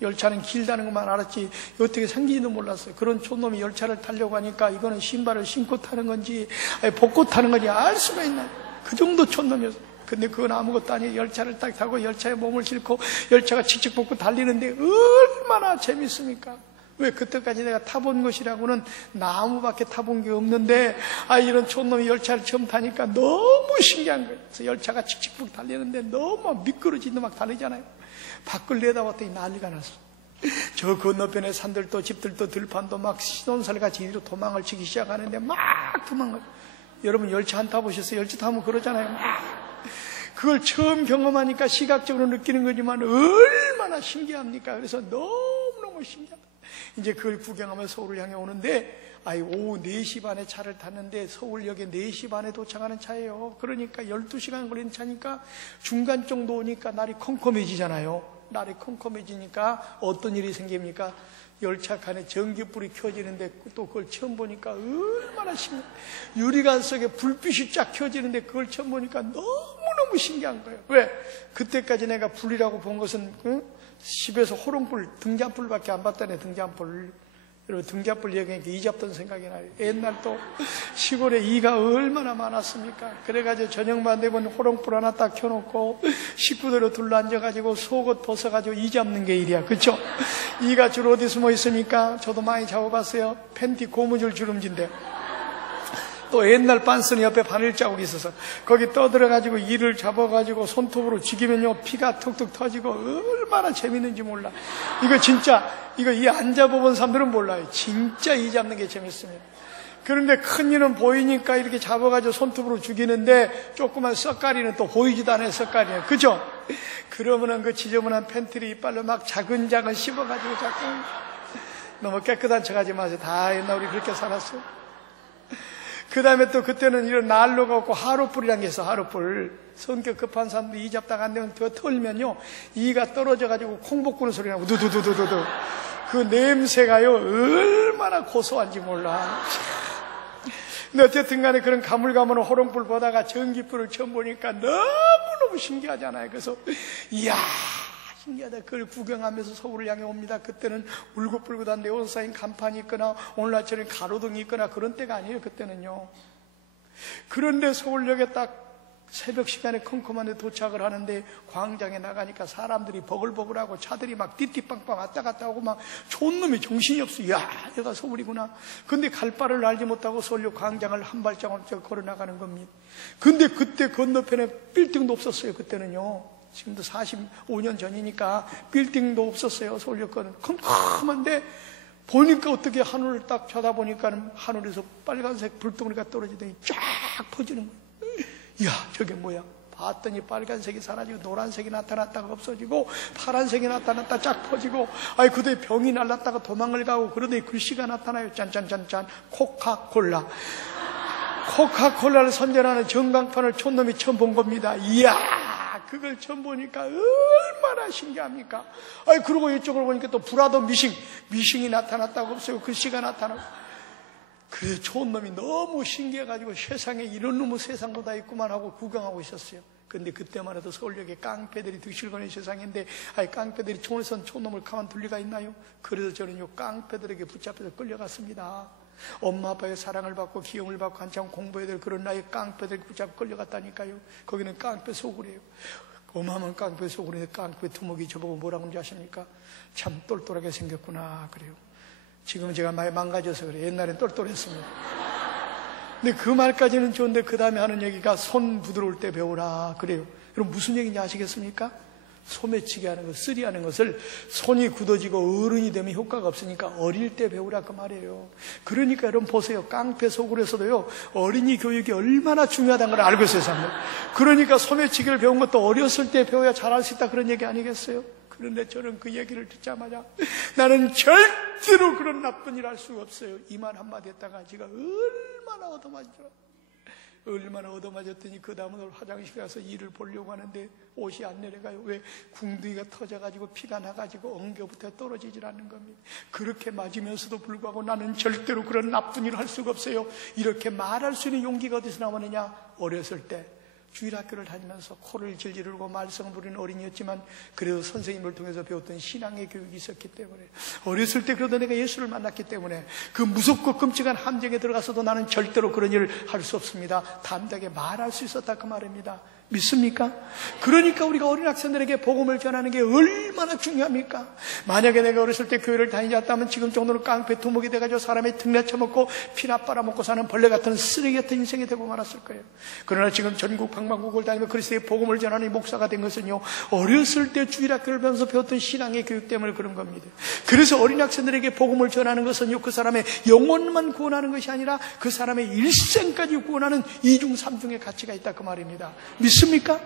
열차는 길다는 것만 알았지 어떻게 생긴지도 몰랐어요. 그런 촌놈이 열차를 타려고 하니까 이거는 신발을 신고 타는 건지 벗고 타는 건지 알 수가 있나요? 그 정도 촌놈이었어요. 근데 그건 아무것도 아니에요. 열차를 딱 타고 열차에 몸을 싣고 열차가 칙칙 벗고 달리는데 얼마나 재밌습니까? 왜 그때까지 내가 타본 것이라고는 나무밖에 타본 게 없는데 이런 촌놈이 열차를 처음 타니까 너무 신기한 거예요. 그래서 열차가 칙칙 달리는데 너무 미끄러지는데 막 달리잖아요. 밖을 내다봤더니 난리가 났어. 저 건너편에 산들도 집들도 들판도 막 신혼살같이 이리로 도망을 치기 시작하는데 막 도망가요. 여러분 열차 안 타보셨어요? 열차 타면 그러잖아요. 막 그걸 처음 경험하니까 시각적으로 느끼는 거지만 얼마나 신기합니까? 그래서 너무너무 신기하다. 이제 그걸 구경하며 서울을 향해 오는데 오후 4시 반에 차를 탔는데 서울역에 4시 반에 도착하는 차예요. 그러니까 12시간 걸리는 차니까 중간 정도 오니까 날이 컴컴해지잖아요. 날이 컴컴해지니까 어떤 일이 생깁니까? 열차 칸에 전기불이 켜지는데 또 그걸 처음 보니까 얼마나 신기해. 유리관 속에 불빛이 쫙 켜지는데 그걸 처음 보니까 너무너무 신기한 거예요. 왜? 그때까지 내가 불이라고 본 것은 집에서 호롱불, 등잔불밖에 안 봤다네. 등잔불. 여러분 등잔불 얘기하니까 이 잡던 생각이 나요. 옛날 또 시골에 이가 얼마나 많았습니까? 그래가지고 저녁만 되면 호롱불 하나 딱 켜놓고 식구들로 둘러앉아가지고 속옷 벗어가지고 이 잡는 게 일이야. 그쵸? 이가 주로 어디 숨어 있습니까? 저도 많이 잡아봤어요. 팬티 고무줄 주름진데. 또 옛날 빤스는 옆에 바늘 자국이 있어서 거기 떠들어가지고 이를 잡아가지고 손톱으로 죽이면요 피가 툭툭 터지고 얼마나 재밌는지 몰라. 이거 진짜 이거 이 안 잡아본 사람들은 몰라요. 진짜 이 잡는 게 재밌습니다. 그런데 큰 이는 보이니까 이렇게 잡아가지고 손톱으로 죽이는데 조그만 썩가리는 또 보이지도 않아요. 썩가리는. 그죠? 그러면은 그 지저분한 팬티를 이빨로 막 자근자근 씹어가지고 자꾸 너무 깨끗한 척 하지 마세요. 다 옛날 우리 그렇게 살았어요. 그 다음에 또 그때는 이런 난로가 없고 하룻불이라는 게 있어. 하룻불. 성격 급한 사람도 이 잡다가 안 되면 더 털면요 이가 떨어져가지고 콩 볶는 소리 나고 두두두두두두. 그 냄새가요 얼마나 고소한지 몰라. 근데 어쨌든 간에 그런 가물가물한 호롱불 보다가 전기불을 처음 보니까 너무너무 신기하잖아요. 그래서 이야 신기하다. 그걸 구경하면서 서울을 향해 옵니다. 그때는 울긋불긋한 네온 사인 간판이 있거나 오늘날처럼 가로등이 있거나 그런 때가 아니에요. 그때는요. 그런데 서울역에 딱 새벽 시간에 컴컴한데 도착을 하는데 광장에 나가니까 사람들이 버글버글하고 차들이 막 띠띠빵빵 왔다 갔다 하고 막 촌놈이 정신이 없어. 이야 얘가 서울이구나. 근데 갈 바를 알지 못하고 서울역 광장을 한 발자국 걸어 나가는 겁니다. 근데 그때 건너편에 빌딩도 없었어요. 그때는요. 지금도 45년 전이니까 빌딩도 없었어요. 서울역 거는 컴컴한데 보니까 어떻게 하늘을 딱 쳐다보니까 하늘에서 빨간색 불덩어리가 떨어지더니 쫙 퍼지는 거예요. 이야 저게 뭐야? 봤더니 빨간색이 사라지고 노란색이 나타났다가 없어지고 파란색이 나타났다 쫙 퍼지고 그때 병이 날랐다가 도망을 가고 그러더니 글씨가 나타나요. 짠짠짠짠 코카콜라. 코카콜라를 선전하는 전광판을 촌놈이 처음 본 겁니다. 이야 그걸 처음 보니까 얼마나 신기합니까? 그러고 이쪽을 보니까 또 브라더 미싱이 나타났다고 없어요. 글씨가 나타나고. 그래서 촌놈이 너무 신기해가지고 세상에 이런 놈의 세상보다 있구만 하고 구경하고 있었어요. 근데 그때만 해도 서울역에 깡패들이 드실거리는 세상인데 깡패들이 총을 쏜 촌놈을 가만둘 리가 있나요? 그래서 저는 요 깡패들에게 붙잡혀서 끌려갔습니다. 엄마 아빠의 사랑을 받고 기용을 받고 한참 공부해야 될 그런 나이에 깡패들 붙잡고 끌려갔다니까요. 거기는 깡패 소굴이에요. 어마어마한 깡패 소굴인데 깡패 두목이 저보고 뭐라고 하는지 아십니까? 참 똘똘하게 생겼구나 그래요. 지금 제가 많이 망가져서 그래요. 옛날엔 똘똘했습니다. 근데 그 말까지는 좋은데 그 다음에 하는 얘기가 손 부드러울 때 배우라 그래요. 그럼 무슨 얘기인지 아시겠습니까? 소매치기 하는 것, 쓰리하는 것을 손이 굳어지고 어른이 되면 효과가 없으니까 어릴 때 배우라 그 말이에요. 그러니까 여러분 보세요. 깡패 소굴에서도요 어린이 교육이 얼마나 중요하다는 걸 알고 있어요. 사람들. 그러니까 소매치기를 배운 것도 어렸을 때 배워야 잘할 수 있다 그런 얘기 아니겠어요? 그런데 저는 그 얘기를 듣자마자 나는 절대로 그런 나쁜 일 할 수가 없어요. 이 말 한마디 했다가 제가 얼마나 얻어맞죠. 얼마나 얻어맞았더니 그 다음은 화장실 가서 일을 보려고 하는데 옷이 안 내려가요. 왜? 궁둥이가 터져가지고 피가 나가지고 엉겨부터 떨어지질 않는 겁니다. 그렇게 맞으면서도 불구하고 나는 절대로 그런 나쁜 일을 할 수가 없어요. 이렇게 말할 수 있는 용기가 어디서 나오느냐? 어렸을 때 주일학교를 다니면서 코를 질질 흘고 말썽을 부리는 어린이였지만 그래도 선생님을 통해서 배웠던 신앙의 교육이 있었기 때문에, 어렸을 때 그러다 내가 예수를 만났기 때문에 그 무섭고 끔찍한 함정에 들어가서도 나는 절대로 그런 일을 할 수 없습니다. 담대하게 말할 수 있었다 그 말입니다. 믿습니까? 그러니까 우리가 어린 학생들에게 복음을 전하는 게 얼마나 중요합니까? 만약에 내가 어렸을 때 교회를 다니지 않았다면 지금 정도는 깡패 두목이 돼가지고 사람의 등내 쳐먹고 피나 빨아먹고 사는 벌레 같은 쓰레기 같은 인생이 되고 말았을 거예요. 그러나 지금 전국 방방곡곡을 다니며 그리스도의 복음을 전하는 목사가 된 것은요, 어렸을 때 주일학교를 배우면서 배웠던 신앙의 교육 때문에 그런 겁니다. 그래서 어린 학생들에게 복음을 전하는 것은요, 그 사람의 영혼만 구원하는 것이 아니라 그 사람의 일생까지 구원하는 이중 삼중의 가치가 있다 그 말입니다. 믿습니까?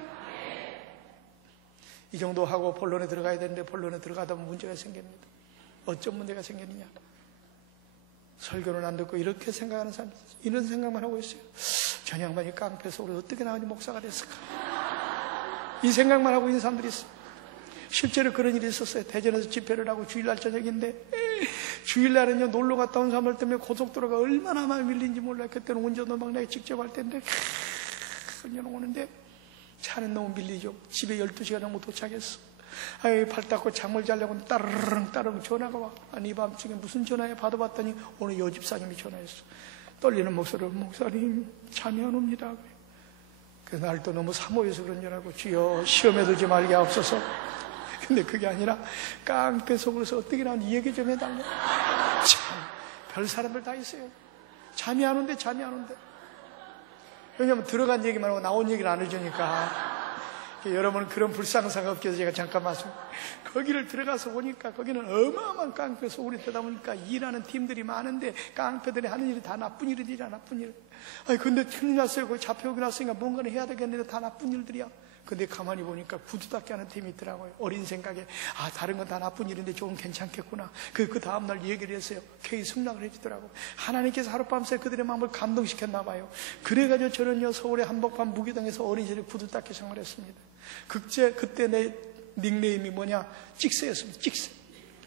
이 정도 하고 본론에 들어가야 되는데 본론에 들어가다 보면 문제가 생깁니다. 어떤 문제가 생기느냐? 설교는 안 듣고 이렇게 생각하는 사람이 있어요. 이런 생각만 하고 있어요. 저 양반이 깡패에서 우리 어떻게 나가니 목사가 됐을까? 이 생각만 하고 있는 사람들이 있어요. 실제로 그런 일이 있었어요. 대전에서 집회를 하고 주일날 저녁인데, 주일날은요 놀러 갔다 온 사람들 때문에 고속도로가 얼마나 많이 밀린지 몰라요. 그때는 운전도 막 내가 직접 할 텐데 운전 오는데 차는 너무 밀리죠. 집에 12시간 넘고 도착했어. 아유, 발 닦고 잠을 자려고 따르릉 전화가 와. 아니, 이 밤중에 무슨 전화에 받아봤더니 오늘 여집사님이 전화했어. 떨리는 목소리로, 목사님 잠이 안 옵니다. 그날 또 너무 사모해서 그런 줄 알고, 주여 시험에 들지 말게 하옵소서. 근데 그게 아니라 깡패 속으로서 어떻게 나오는 이 얘기 좀 해달래. 참, 별 사람들 다 있어요. 잠이 안 온대. 왜냐면 들어간 얘기만 하고 나온 얘기를 안 해주니까. 여러분 그런 불상사가 없게 해서 제가 잠깐 말씀. 거기를 들어가서 보니까 거기는 어마어마한 깡패 속으로 되다 보니까 일하는 팀들이 많은데 깡패들이 하는 일이 다 나쁜 일이라 나쁜 일. 아니 근데 큰일 났어요. 거기 잡혀오고 났으니까 뭔가를 해야 되겠는데 다 나쁜 일들이야. 근데 가만히 보니까 구두 닦기 하는 팀이 있더라고요. 어린 생각에 다른 건 다 나쁜 일인데 조금 괜찮겠구나. 그 다음날 얘기를 했어요. K 승낙을 해주더라고요. 하나님께서 하룻밤새 그들의 마음을 감동시켰나 봐요. 그래가지고 저는요 서울의 한복판 무기동에서 어린 시절에 구두 닦기 생활했습니다. 그때 내 닉네임이 뭐냐? 찍새였습니다.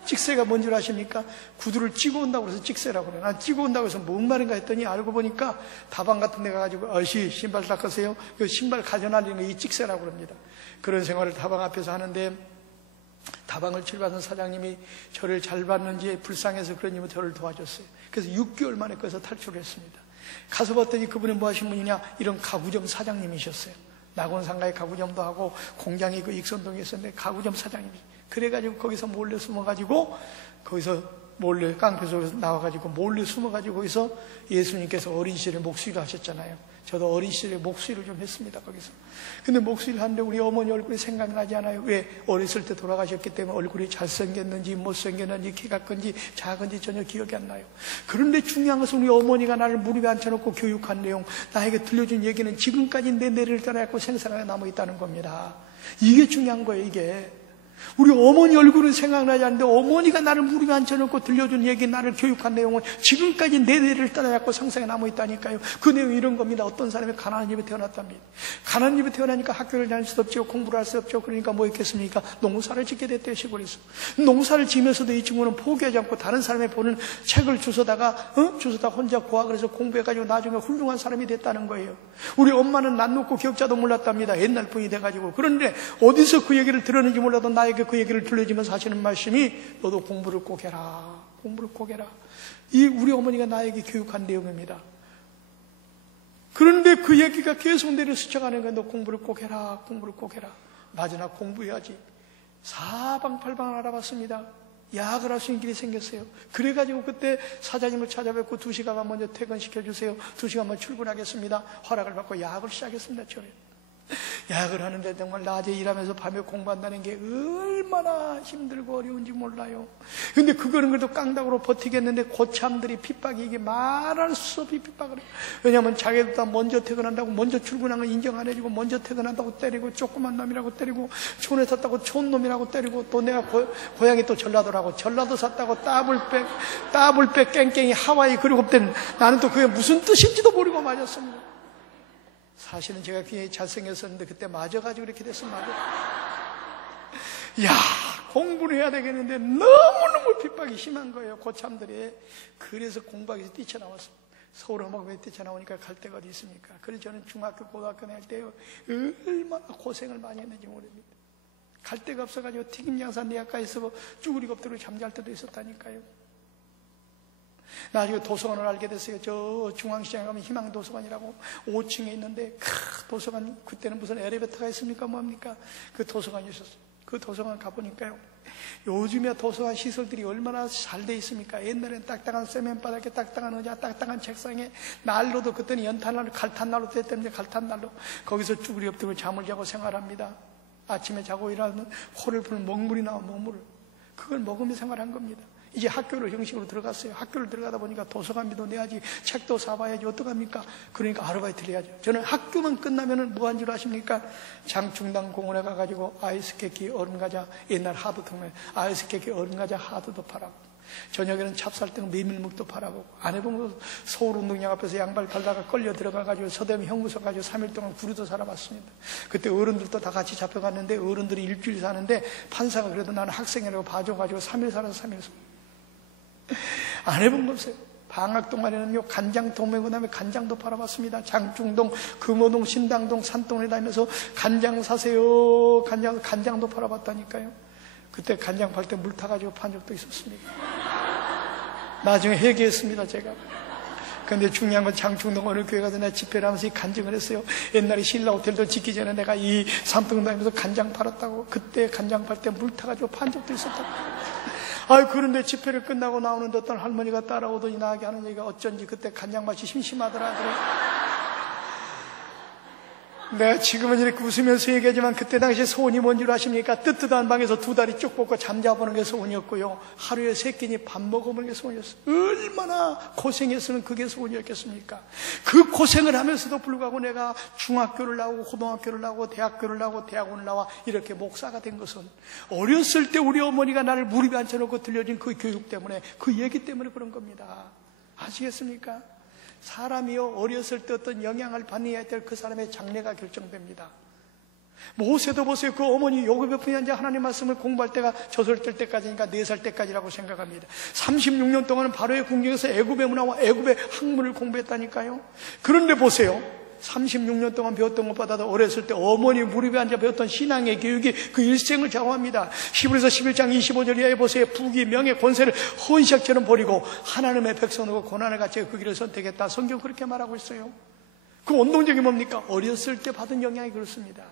찍새가 뭔 줄 아십니까? 구두를 찌고 온다고 해서 찍새라고 그래요. 난 찌고 온다고 해서 뭔 말인가 했더니 알고 보니까 다방 같은 데 가가지고 어시 신발 닦으세요. 그 신발 가져날리는 게 이 찍새라고 그럽니다. 그런 생활을 다방 앞에서 하는데 다방을 출발하는 사장님이 저를 잘 봤는지 불쌍해서 그런지 저를 도와줬어요. 그래서 6개월 만에 거기서 탈출을 했습니다. 가서 봤더니 그분이 뭐 하신 분이냐? 이런 가구점 사장님이셨어요. 낙원상가에 가구점도 하고 공장이 그 익선동에 있었는데 가구점 사장님이. 그래가지고 거기서 몰래 숨어가지고 거기서 몰래 깡패 속에서 나와가지고 몰래 숨어가지고 거기서 예수님께서 어린 시절에 목수일을 하셨잖아요. 저도 어린 시절에 목수일을 좀 했습니다. 거기서. 근데 목수일 하는데 우리 어머니 얼굴이 생각나지 않아요. 왜? 어렸을 때 돌아가셨기 때문에 얼굴이 잘생겼는지 못생겼는지 키가 큰지 작은지 전혀 기억이 안 나요. 그런데 중요한 것은 우리 어머니가 나를 무릎에 앉혀놓고 교육한 내용, 나에게 들려준 얘기는 지금까지 내 내리를 따라갖고 생생하게 남아있다는 겁니다. 이게 중요한 거예요. 이게 우리 어머니 얼굴은 생각나지 않는데 어머니가 나를 무릎에 앉혀놓고 들려준 얘기, 나를 교육한 내용은 지금까지 내 내리를 따라잡고 상상에 남아있다니까요. 그 내용이 이런 겁니다. 어떤 사람이 가난한 집에 태어났답니다. 가난한 집에 태어나니까 학교를 다닐 수도 없죠. 공부를 할 수 없죠. 그러니까 뭐 했겠습니까? 농사를 짓게 됐대요. 시골에서. 농사를 지면서도 이 친구는 포기하지 않고 다른 사람의 보는 책을 주워다가 혼자 고학을 해서 공부해가지고 나중에 훌륭한 사람이 됐다는 거예요. 우리 엄마는 난 놓고 기억자도 몰랐답니다. 옛날 분이 돼가지고. 그런데 어디서 그 얘기를 들었는지 몰라도 나에게 그 얘기를 들려주면서 하시는 말씀이 너도 공부를 꼭 해라. 공부를 꼭 해라. 이 우리 어머니가 나에게 교육한 내용입니다. 그런데 그 얘기가 계속 내려 스쳐가는 거야. 너 공부를 꼭 해라. 공부를 꼭 해라. 맞아, 나 공부해야지. 사방팔방을 알아봤습니다. 야학을 할 수 있는 길이 생겼어요. 그래가지고 그때 사장님을 찾아뵙고 2시간만 먼저 퇴근시켜주세요. 2시간만 출근하겠습니다. 허락을 받고 야학을 시작했습니다. 저는. 야학을 하는데 정말 낮에 일하면서 밤에 공부한다는 게 얼마나 힘들고 어려운지 몰라요. 근데 그거는 그래도 깡다구로 버티겠는데 고참들이 핍박이 이게 말할 수 없이 핍박을 해요. 왜냐하면 자기들보다 먼저 퇴근한다고 먼저 출근한 거 인정 안 해주고 먼저 퇴근한다고 때리고 조그만 놈이라고 때리고 촌에 샀다고 촌놈이라고 때리고 또 내가 고향이 또 전라도라고 전라도 샀다고 따블백 깽깽이 하와이 그리고 그때는 나는 또 그게 무슨 뜻인지도 모르고 맞았습니다. 사실은 제가 굉장히 잘생겼었는데 그때 맞아가지고 이렇게 됐으면 야, 공부를 해야 되겠는데 너무너무 핍박이 심한 거예요. 고참들이. 그래서 공부하기에서 뛰쳐나왔어요. 서울 험학교에 나오니까 갈 데가 어디 있습니까? 그래서 저는 중학교, 고등학교 다닐 때 얼마나 고생을 많이 했는지 모릅니다. 갈 데가 없어가지고 튀김양산 내학가에서 쭈그리고 엎드리고 잠잘 때도 있었다니까요. 나중에 도서관을 알게 됐어요. 저 중앙시장에 가면 희망도서관이라고 5층에 있는데 도서관, 그때는 무슨 엘리베이터가 있습니까? 뭐합니까? 그 도서관이 있었어요. 그 도서관 가보니까요, 요즘에 도서관 시설들이 얼마나 잘 돼 있습니까? 옛날엔 딱딱한 세면바닥에 딱딱한 의자, 딱딱한 책상에 난로도, 그때는 연탄난로, 갈탄난로 때문에 갈탄난로, 거기서 쭈그리 엎드리고 잠을 자고 생활합니다. 아침에 자고 일어나면 코를 풀면 먹물이 나와. 먹물을 그걸 먹으며 생활한 겁니다. 이제 학교를 형식으로 들어갔어요. 학교를 들어가다 보니까 도서관비도 내야지, 책도 사봐야지, 어떡합니까? 그러니까 아르바이트를 해야죠. 저는 학교만 끝나면은 뭐 한 줄 아십니까? 장충당 공원에 가가지고 아이스케이크, 얼음과자, 옛날 하드통에 아이스케이크, 얼음과자, 하드도 팔아고, 저녁에는 찹쌀떡, 메밀묵도 팔아보고, 안 해본 거 서울운동장 앞에서 양발 팔다가 끌려 들어가가지고 서대문 형무소 가지고 3일 동안 구류도 살아봤습니다. 그때 어른들도 다 같이 잡혀갔는데, 어른들이 일주일 사는데 판사가 그래도 나는 학생이라고 봐줘가지고 3일 살아서 3일 안 해본 거 없어요. 방학 동안에는요, 간장통, 그 다음에 간장도 팔아봤습니다. 장충동, 금호동, 신당동, 산동에 다니면서 간장 사세요. 간장도 팔아봤다니까요. 그때 간장 팔 때 물 타가지고 판 적도 있었습니다. 나중에 회개했습니다, 제가. 근데 중요한 건 장충동 어느 교회 가서 내가 집회를 하면서 이 간증을 했어요. 옛날에 신라 호텔도 짓기 전에 내가 이 산동 다니면서 간장 팔았다고. 그때 간장 팔 때 물 타가지고 판 적도 있었다고. 그런데 집회를 끝나고 나오는데 어떤 할머니가 따라오더니 나에게 하는 얘기가 어쩐지 그때 간장맛이 심심하더라. 내가 지금은 이렇게 웃으면서 얘기하지만 그때 당시 소원이 뭔 줄 아십니까? 뜨뜻한 방에서 두 다리 쭉 뻗고 잠자보는 게 소원이었고요, 하루에 3끼니 밥 먹어보는 게 소원이었어요. 얼마나 고생했으면 그게 소원이었겠습니까? 그 고생을 하면서도 불구하고 내가 중학교를 나오고 고등학교를 나오고 대학교를 나오고 대학원을 나와 이렇게 목사가 된 것은 어렸을 때 우리 어머니가 나를 무릎에 앉혀놓고 들려준 그 교육 때문에, 그 얘기 때문에 그런 겁니다. 아시겠습니까? 사람이요, 어렸을 때 어떤 영향을 받아야 될 그 사람의 장래가 결정됩니다. 모세도 보세요. 그 어머니 요셉 옆에 앉아 하나님 말씀을 공부할 때가 젖을 뗄 때까지니까 4살 때까지라고 생각합니다. 36년 동안은 바로의 궁정에서 애굽의 문화와 애굽의 학문을 공부했다니까요. 그런데 보세요, 36년 동안 배웠던 것보다도 어렸을 때 어머니 무릎에 앉아 배웠던 신앙의 교육이 그 일생을 좌우합니다. 히브리서 11장 25절 이하에 보세요. 부귀, 명예, 권세를 헌샥처럼 버리고 하나님의 백성으로 고난을 같이 그 길을 선택했다. 성경 그렇게 말하고 있어요. 그 원동력이 뭡니까? 어렸을 때 받은 영향이 그렇습니다.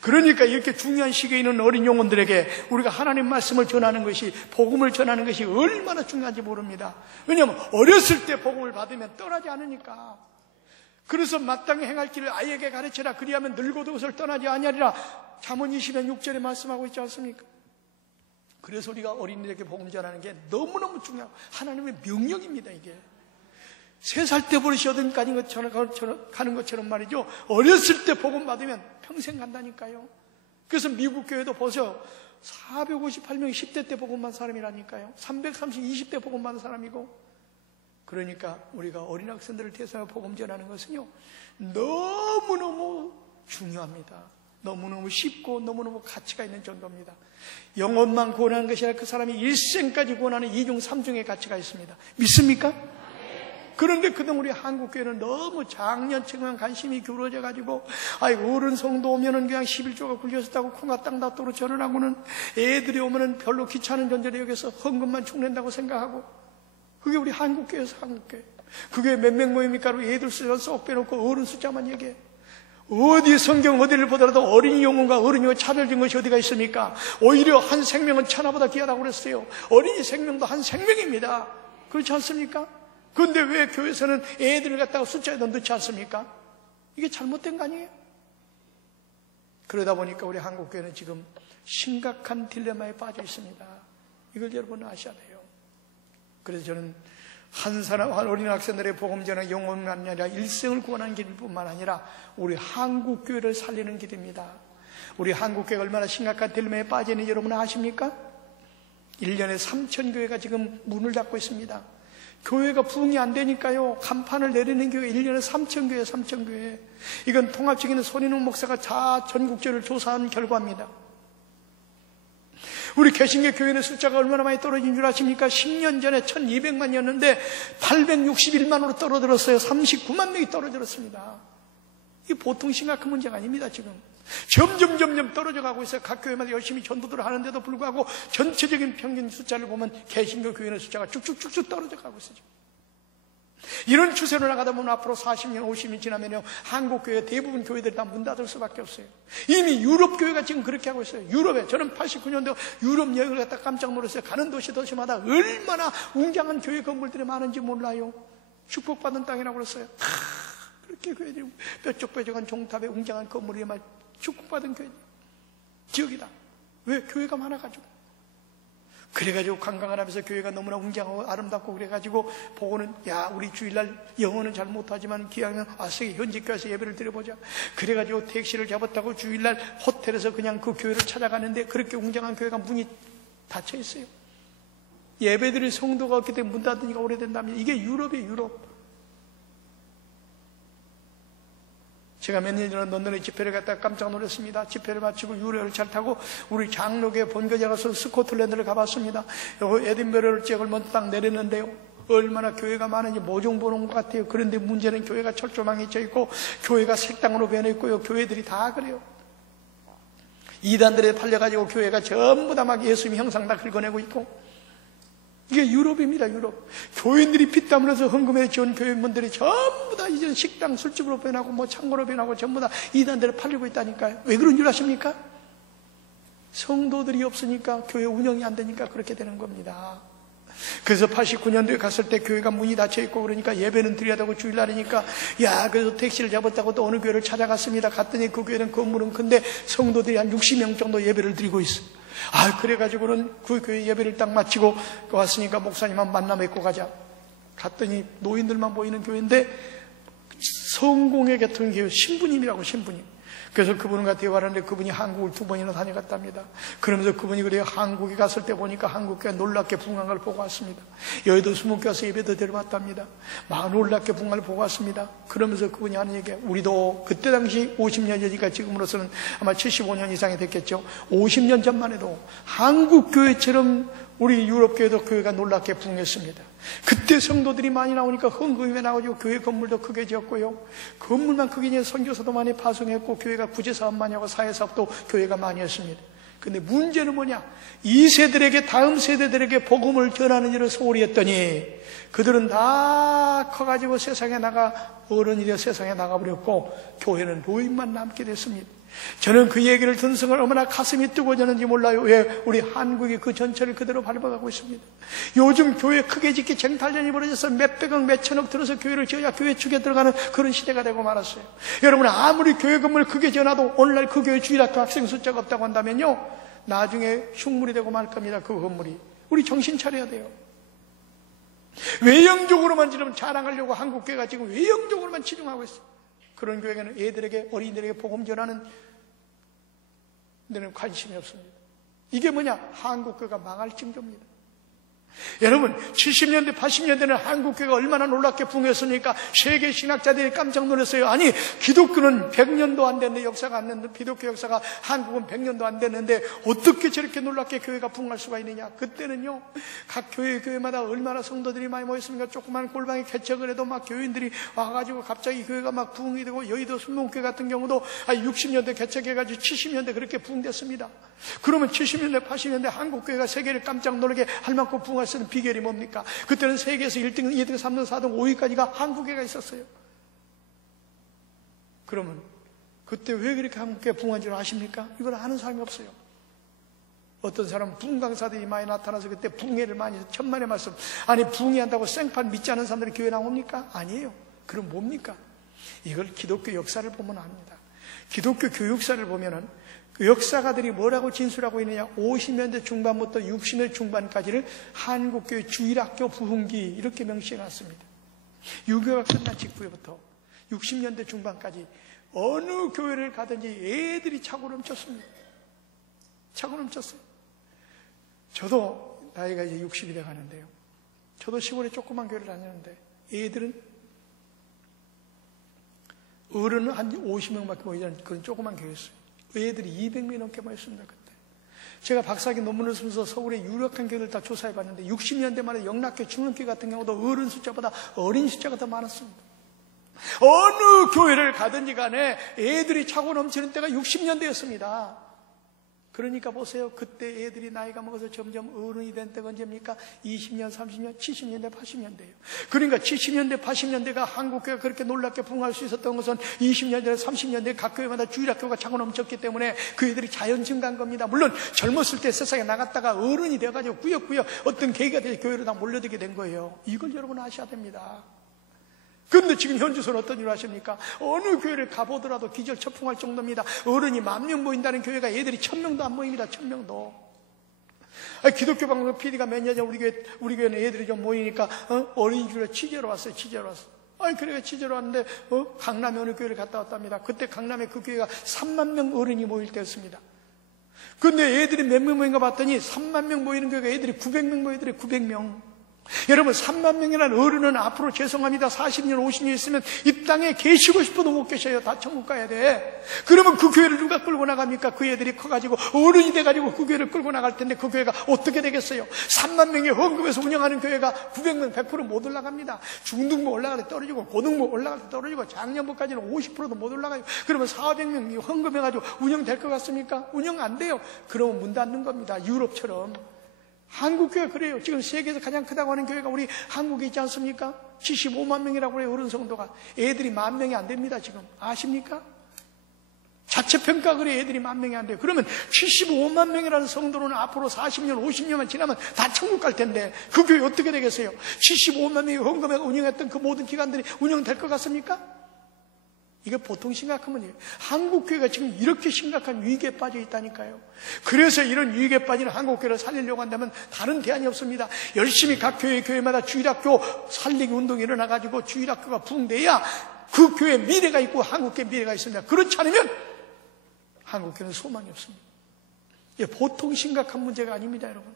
그러니까 이렇게 중요한 시기에 있는 어린 영혼들에게 우리가 하나님 말씀을 전하는 것이, 복음을 전하는 것이 얼마나 중요한지 모릅니다. 왜냐하면 어렸을 때 복음을 받으면 떠나지 않으니까. 그래서 마땅히 행할 길을 아이에게 가르치라. 그리하면 늙어도 그것을 떠나지 아니하리라. 잠언 20장 6절에 말씀하고 있지 않습니까? 그래서 우리가 어린이들에게 복음 전하는 게 너무너무 중요하고 하나님의 명령입니다. 이게 3살 때 버릇이 어딘까지 가는 것처럼 말이죠. 어렸을 때 복음 받으면 평생 간다니까요. 그래서 미국 교회도 보세요. 458명이 10대 때 복음 받은 사람이라니까요. 330, 20대 복음 받은 사람이고. 그러니까 우리가 어린 학생들을 대상으로 복음 전하는 것은요, 너무너무 중요합니다. 너무너무 쉽고 너무너무 가치가 있는 정도입니다. 영혼만 구원하는 것이 아니라 그 사람이 일생까지 구원하는 2중 3중의 가치가 있습니다. 믿습니까? 그런데 그동안 우리 한국교회는 너무 작년층만 관심이 기울어져가지고, 어른 성도 오면은 그냥 11조가 굴려졌다고 콩가 땅 닿도록 절을 하고는, 애들이 오면은 별로 귀찮은 존재로 여기서 헌금만 축낸다고 생각하고, 그게 우리 한국교회에서 한국교회. 그게 몇 명 모입니까? 애들 숫자 쏙 빼놓고 어른 숫자만 얘기해. 어디 성경 어디를 보더라도 어린이 영혼과 어른이 영혼 차별된 것이 어디가 있습니까? 오히려 한 생명은 천하보다 귀하다고 그랬어요. 어린이 생명도 한 생명입니다. 그렇지 않습니까? 그런데 왜 교회에서는 애들을 갖다가 숫자에 넣지 않습니까? 이게 잘못된 거 아니에요? 그러다 보니까 우리 한국교회는 지금 심각한 딜레마에 빠져 있습니다. 이걸 여러분은 아셔야 돼요. 그래서 저는 한 어린 학생들의 복음 전하는 영혼만 아니라 일생을 구원하는 길뿐만 아니라 우리 한국교회를 살리는 길입니다. 우리 한국교회가 얼마나 심각한 딜레마에 빠져 있는지 여러분 아십니까? 1년에 3,000교회가 지금 문을 닫고 있습니다. 교회가 부흥이 안 되니까요, 간판을 내리는 교회 1년에 3,000교회, 3,000교회. 이건 통합적인 손인웅 목사가 전국적으로 조사한 결과입니다. 우리 개신교 교회의 숫자가 얼마나 많이 떨어진 줄 아십니까? 10년 전에 1200만이었는데 861만으로 떨어졌어요. 39만 명이 떨어졌습니다. 이게 보통 심각한 문제가 아닙니다. 지금 점점 떨어져 가고 있어요. 각 교회마다 열심히 전도들을 하는데도 불구하고 전체적인 평균 숫자를 보면 개신교 교회의 숫자가 쭉쭉쭉쭉 떨어져 가고 있어요. 이런 추세로 나가다 보면 앞으로 40년, 50년 지나면요, 한국 교회 대부분 교회들이 다 문 닫을 수밖에 없어요. 이미 유럽 교회가 지금 그렇게 하고 있어요. 유럽에 저는 89년도 유럽 여행을 갔다 깜짝 놀랐어요. 가는 도시마다 얼마나 웅장한 교회 건물들이 많은지 몰라요. 축복받은 땅이라고 그랬어요. 그렇게 교회들이 뾰족뾰족한 종탑에 웅장한 건물이 막 축복받은 교회 지역이다. 왜? 교회가 많아가지고. 그래가지고 관광을 하면서 교회가 너무나 웅장하고 아름답고 그래가지고 보고는, 야, 우리 주일날 영어는 잘 못하지만 기왕이면 와서 현직 교회에서 예배를 드려보자. 그래가지고 택시를 잡았다고 주일날 호텔에서 그냥 그 교회를 찾아가는데 그렇게 웅장한 교회가 문이 닫혀 있어요. 예배드릴 성도가 없기 때문에 문 닫은 지가 오래된다면 이게 유럽이에요. 유럽. 제가 몇 년 전에 런던에 집회를 갔다가 깜짝 놀랐습니다. 집회를 마치고 유럽열차를 타고 우리 장로교회 본거지라서 스코틀랜드를 가봤습니다. 에딘버러 지역을 먼저 딱 내렸는데요, 얼마나 교회가 많은지 모종 보는 것 같아요. 그런데 문제는 교회가 철조망이 쳐 있고 교회가 색당으로 변해 있고요. 교회들이 다 그래요. 이단들에 팔려가지고 교회가 전부 다 막 예수님 형상 다 긁어내고 있고. 이게 유럽입니다. 유럽. 교인들이 피땀 흘려서 헌금해 지은 교인분들이 전부 다 이제 식당, 술집으로 변하고 뭐 창고로 변하고 전부 다 이단들에 팔리고 있다니까요. 왜 그런 줄 아십니까? 성도들이 없으니까, 교회 운영이 안 되니까 그렇게 되는 겁니다. 그래서 89년도에 갔을 때 교회가 문이 닫혀 있고 그러니까 예배는 드려야 되고 주일날이니까, 야, 그래서 택시를 잡았다고 또 어느 교회를 찾아갔습니다. 갔더니 그 교회는 건물은 큰데 성도들이 한 60명 정도 예배를 드리고 있어요. 그래가지고는 그 교회 예배를 딱 마치고 왔으니까 목사님 한 만나 뵙고 가자. 갔더니 노인들만 보이는 교회인데 성공회 같은 교회 신부님이라고, 신부님. 그래서 그분과 대화를 하는데 그분이 한국을 2번이나 다녀갔답니다. 그러면서 그분이 그래요, 한국에 갔을 때 보니까 한국교회가 놀랍게 부흥한 걸 보고 왔습니다. 여의도 수목교회 가서 예배도 드려봤답니다. 막 놀랍게 부흥한 걸 보고 왔습니다. 그러면서 그분이 하는 얘기가, 우리도 그때 당시 50년 전이니까 지금으로서는 아마 75년 이상이 됐겠죠. 50년 전만 해도 한국교회처럼 우리 유럽교회도 교회가 놀랍게 부흥했습니다. 그때 성도들이 많이 나오니까 헌금이 나오고 교회 건물도 크게 지었고요. 건물만 크게 지어 선교사도 많이 파송했고 교회가 구제사업 많이 하고 사회사업도 교회가 많이 했습니다. 근데 문제는 뭐냐? 이 세대들에게, 다음 세대들에게 복음을 전하는 일을 소홀히 했더니 그들은 다 커가지고 세상에 나가, 어른이 되어 세상에 나가버렸고 교회는 노인만 남게 됐습니다. 저는 그 얘기를 듣는 순간 얼마나 가슴이 뜨거워졌는지 몰라요. 왜? 우리 한국이 그 전철을 그대로 밟아가고 있습니다. 요즘 교회 크게 짓기 쟁탈전이 벌어져서 몇백억 몇천억 들어서 교회를 지어야 교회 축에 들어가는 그런 시대가 되고 말았어요. 여러분, 아무리 교회 건물 크게 지어놔도 오늘날 그 교회 주일학교 학생 숫자가 없다고 한다면요, 나중에 흉물이 되고 말 겁니다. 그 건물이. 우리 정신 차려야 돼요. 외형적으로만 지금 자랑하려고 한국교회가 지금 외형적으로만 치중하고 있어요. 그런 교회는 애들에게, 어린이들에게 복음 전하는 데는 관심이 없습니다. 이게 뭐냐? 한국교회가 망할 징조입니다. 여러분, 70년대, 80년대는 한국교회가 얼마나 놀랍게 부흥했습니까? 세계 신학자들이 깜짝 놀랐어요. 아니, 기독교는 100년도 안 됐는데, 역사가 안 됐는데, 기독교 역사가 한국은 100년도 안 됐는데 어떻게 저렇게 놀랍게 교회가 부흥할 수가 있느냐? 그때는요, 각 교회마다 얼마나 성도들이 많이 모였습니까? 조그만 골방에 개척을 해도 막 교인들이 와가지고 갑자기 교회가 막 부흥이 되고, 여의도 순복교회 같은 경우도 60년대 개척해가지고 70년대 그렇게 부흥됐습니다. 그러면 70년대, 80년대 한국교회가 세계를 깜짝 놀라게 할 만큼 부흥할 수 있는 비결이 뭡니까? 그때는 세계에서 1등, 2등, 3등, 4등, 5위까지가 한국교회가 있었어요. 그러면 그때 왜 그렇게 한국교회가 부흥한 줄 아십니까? 이걸 아는 사람이 없어요. 어떤 사람은 부흥강사들이 많이 나타나서 그때 부흥회를 많이 해서 천만의 말씀. 아니, 부흥회한다고 생판 믿지 않은 사람들이 교회 나옵니까? 아니에요. 그럼 뭡니까? 이걸 기독교 역사를 보면 압니다. 기독교 교육사를 보면은 그 역사가들이 뭐라고 진술하고 있느냐? 50년대 중반부터 60년대 중반까지를 한국교회 주일학교 부흥기 이렇게 명시해놨습니다. 유교가 끝난 직후부터 60년대 중반까지 어느 교회를 가든지 애들이 차고 넘쳤습니다. 차고 넘쳤어요. 저도 나이가 이제 60이 돼 가는데요. 저도 시골에 조그만 교회를 다녔는데 애들은, 어른은 한 50명밖에 모이지 않는 그런 조그만 교회였어요. 애들이 200명이 넘게 모였습니다. 그때 제가 박사학위 논문을 쓰면서 서울의 유력한 교회를 다 조사해 봤는데 60년대만 해도 영락교, 중흥교 같은 경우도 어른 숫자보다 어린 숫자가 더 많았습니다. 어느 교회를 가든지 간에 애들이 차고 넘치는 때가 60년대였습니다. 그러니까 보세요. 그때 애들이 나이가 먹어서 점점 어른이 된 때가 언제입니까? 20년, 30년, 70년대, 80년대예요. 그러니까 70년대, 80년대가 한국교회가 그렇게 놀랍게 부흥할 수 있었던 것은 20년대, 30년대 각 교회마다 주일학교가 차고 넘쳤기 때문에 그 애들이 자연 증가한 겁니다. 물론 젊었을 때 세상에 나갔다가 어른이 돼가지고 꾸역꾸역 어떤 계기가 돼서 교회로 다 몰려들게 된 거예요. 이걸 여러분 아셔야 됩니다. 그런데 지금 현주소는 어떤 일을 하십니까? 어느 교회를 가보더라도 기절초풍할 정도입니다. 어른이 10,000명 모인다는 교회가 애들이 1,000명도 안 모입니다. 1,000명도. 기독교 방송 PD가 몇 년 전 우리 교회는 애들이 좀 모이니까 어린이집에 취재로 왔어요. 그래가 취재로 왔는데 강남에 어느 교회를 갔다 왔답니다. 그때 강남에 그 교회가 3만 명 어른이 모일 때였습니다. 근데 애들이 몇 명 모인가 봤더니 3만 명 모이는 교회가 애들이 900명 모이더래요. 900명. 여러분 3만 명이라는 어른은 앞으로 죄송합니다 40년 50년 있으면 이 땅에 계시고 싶어도 못 계셔요. 다 천국 가야 돼. 그러면 그 교회를 누가 끌고 나갑니까? 그 애들이 커가지고 어른이 돼가지고 그 교회를 끌고 나갈 텐데 그 교회가 어떻게 되겠어요? 3만 명이 헌금해서 운영하는 교회가 900명 100% 못 올라갑니다. 중등부 올라갈 때 떨어지고 고등부 올라갈 때 떨어지고 작년부까지는 50%도 못 올라가요. 그러면 400명이 헌금해가지고 운영될 것 같습니까? 운영 안 돼요. 그러면 문 닫는 겁니다. 유럽처럼. 한국교회 그래요. 지금 세계에서 가장 크다고 하는 교회가 우리 한국에 있지 않습니까? 75만 명이라고 해요. 어른 성도가. 애들이 10,000명이 안 됩니다. 지금 아십니까? 자체평가 그래 애들이 10,000명이 안 돼요. 그러면 75만 명이라는 성도로는 앞으로 40년 50년만 지나면 다 천국 갈 텐데 그 교회 어떻게 되겠어요? 75만 명이 헌금해서 운영했던 그 모든 기관들이 운영될 것 같습니까? 이게 보통 심각한 문제예요. 한국교회가 지금 이렇게 심각한 위기에 빠져 있다니까요. 그래서 이런 위기에 빠지는 한국교회를 살리려고 한다면 다른 대안이 없습니다. 열심히 각 교회마다 주일학교 살리기 운동이 일어나가지고 주일학교가 부흥돼야 그 교회에 미래가 있고 한국교회 미래가 있습니다. 그렇지 않으면 한국교회는 소망이 없습니다. 이게 보통 심각한 문제가 아닙니다, 여러분.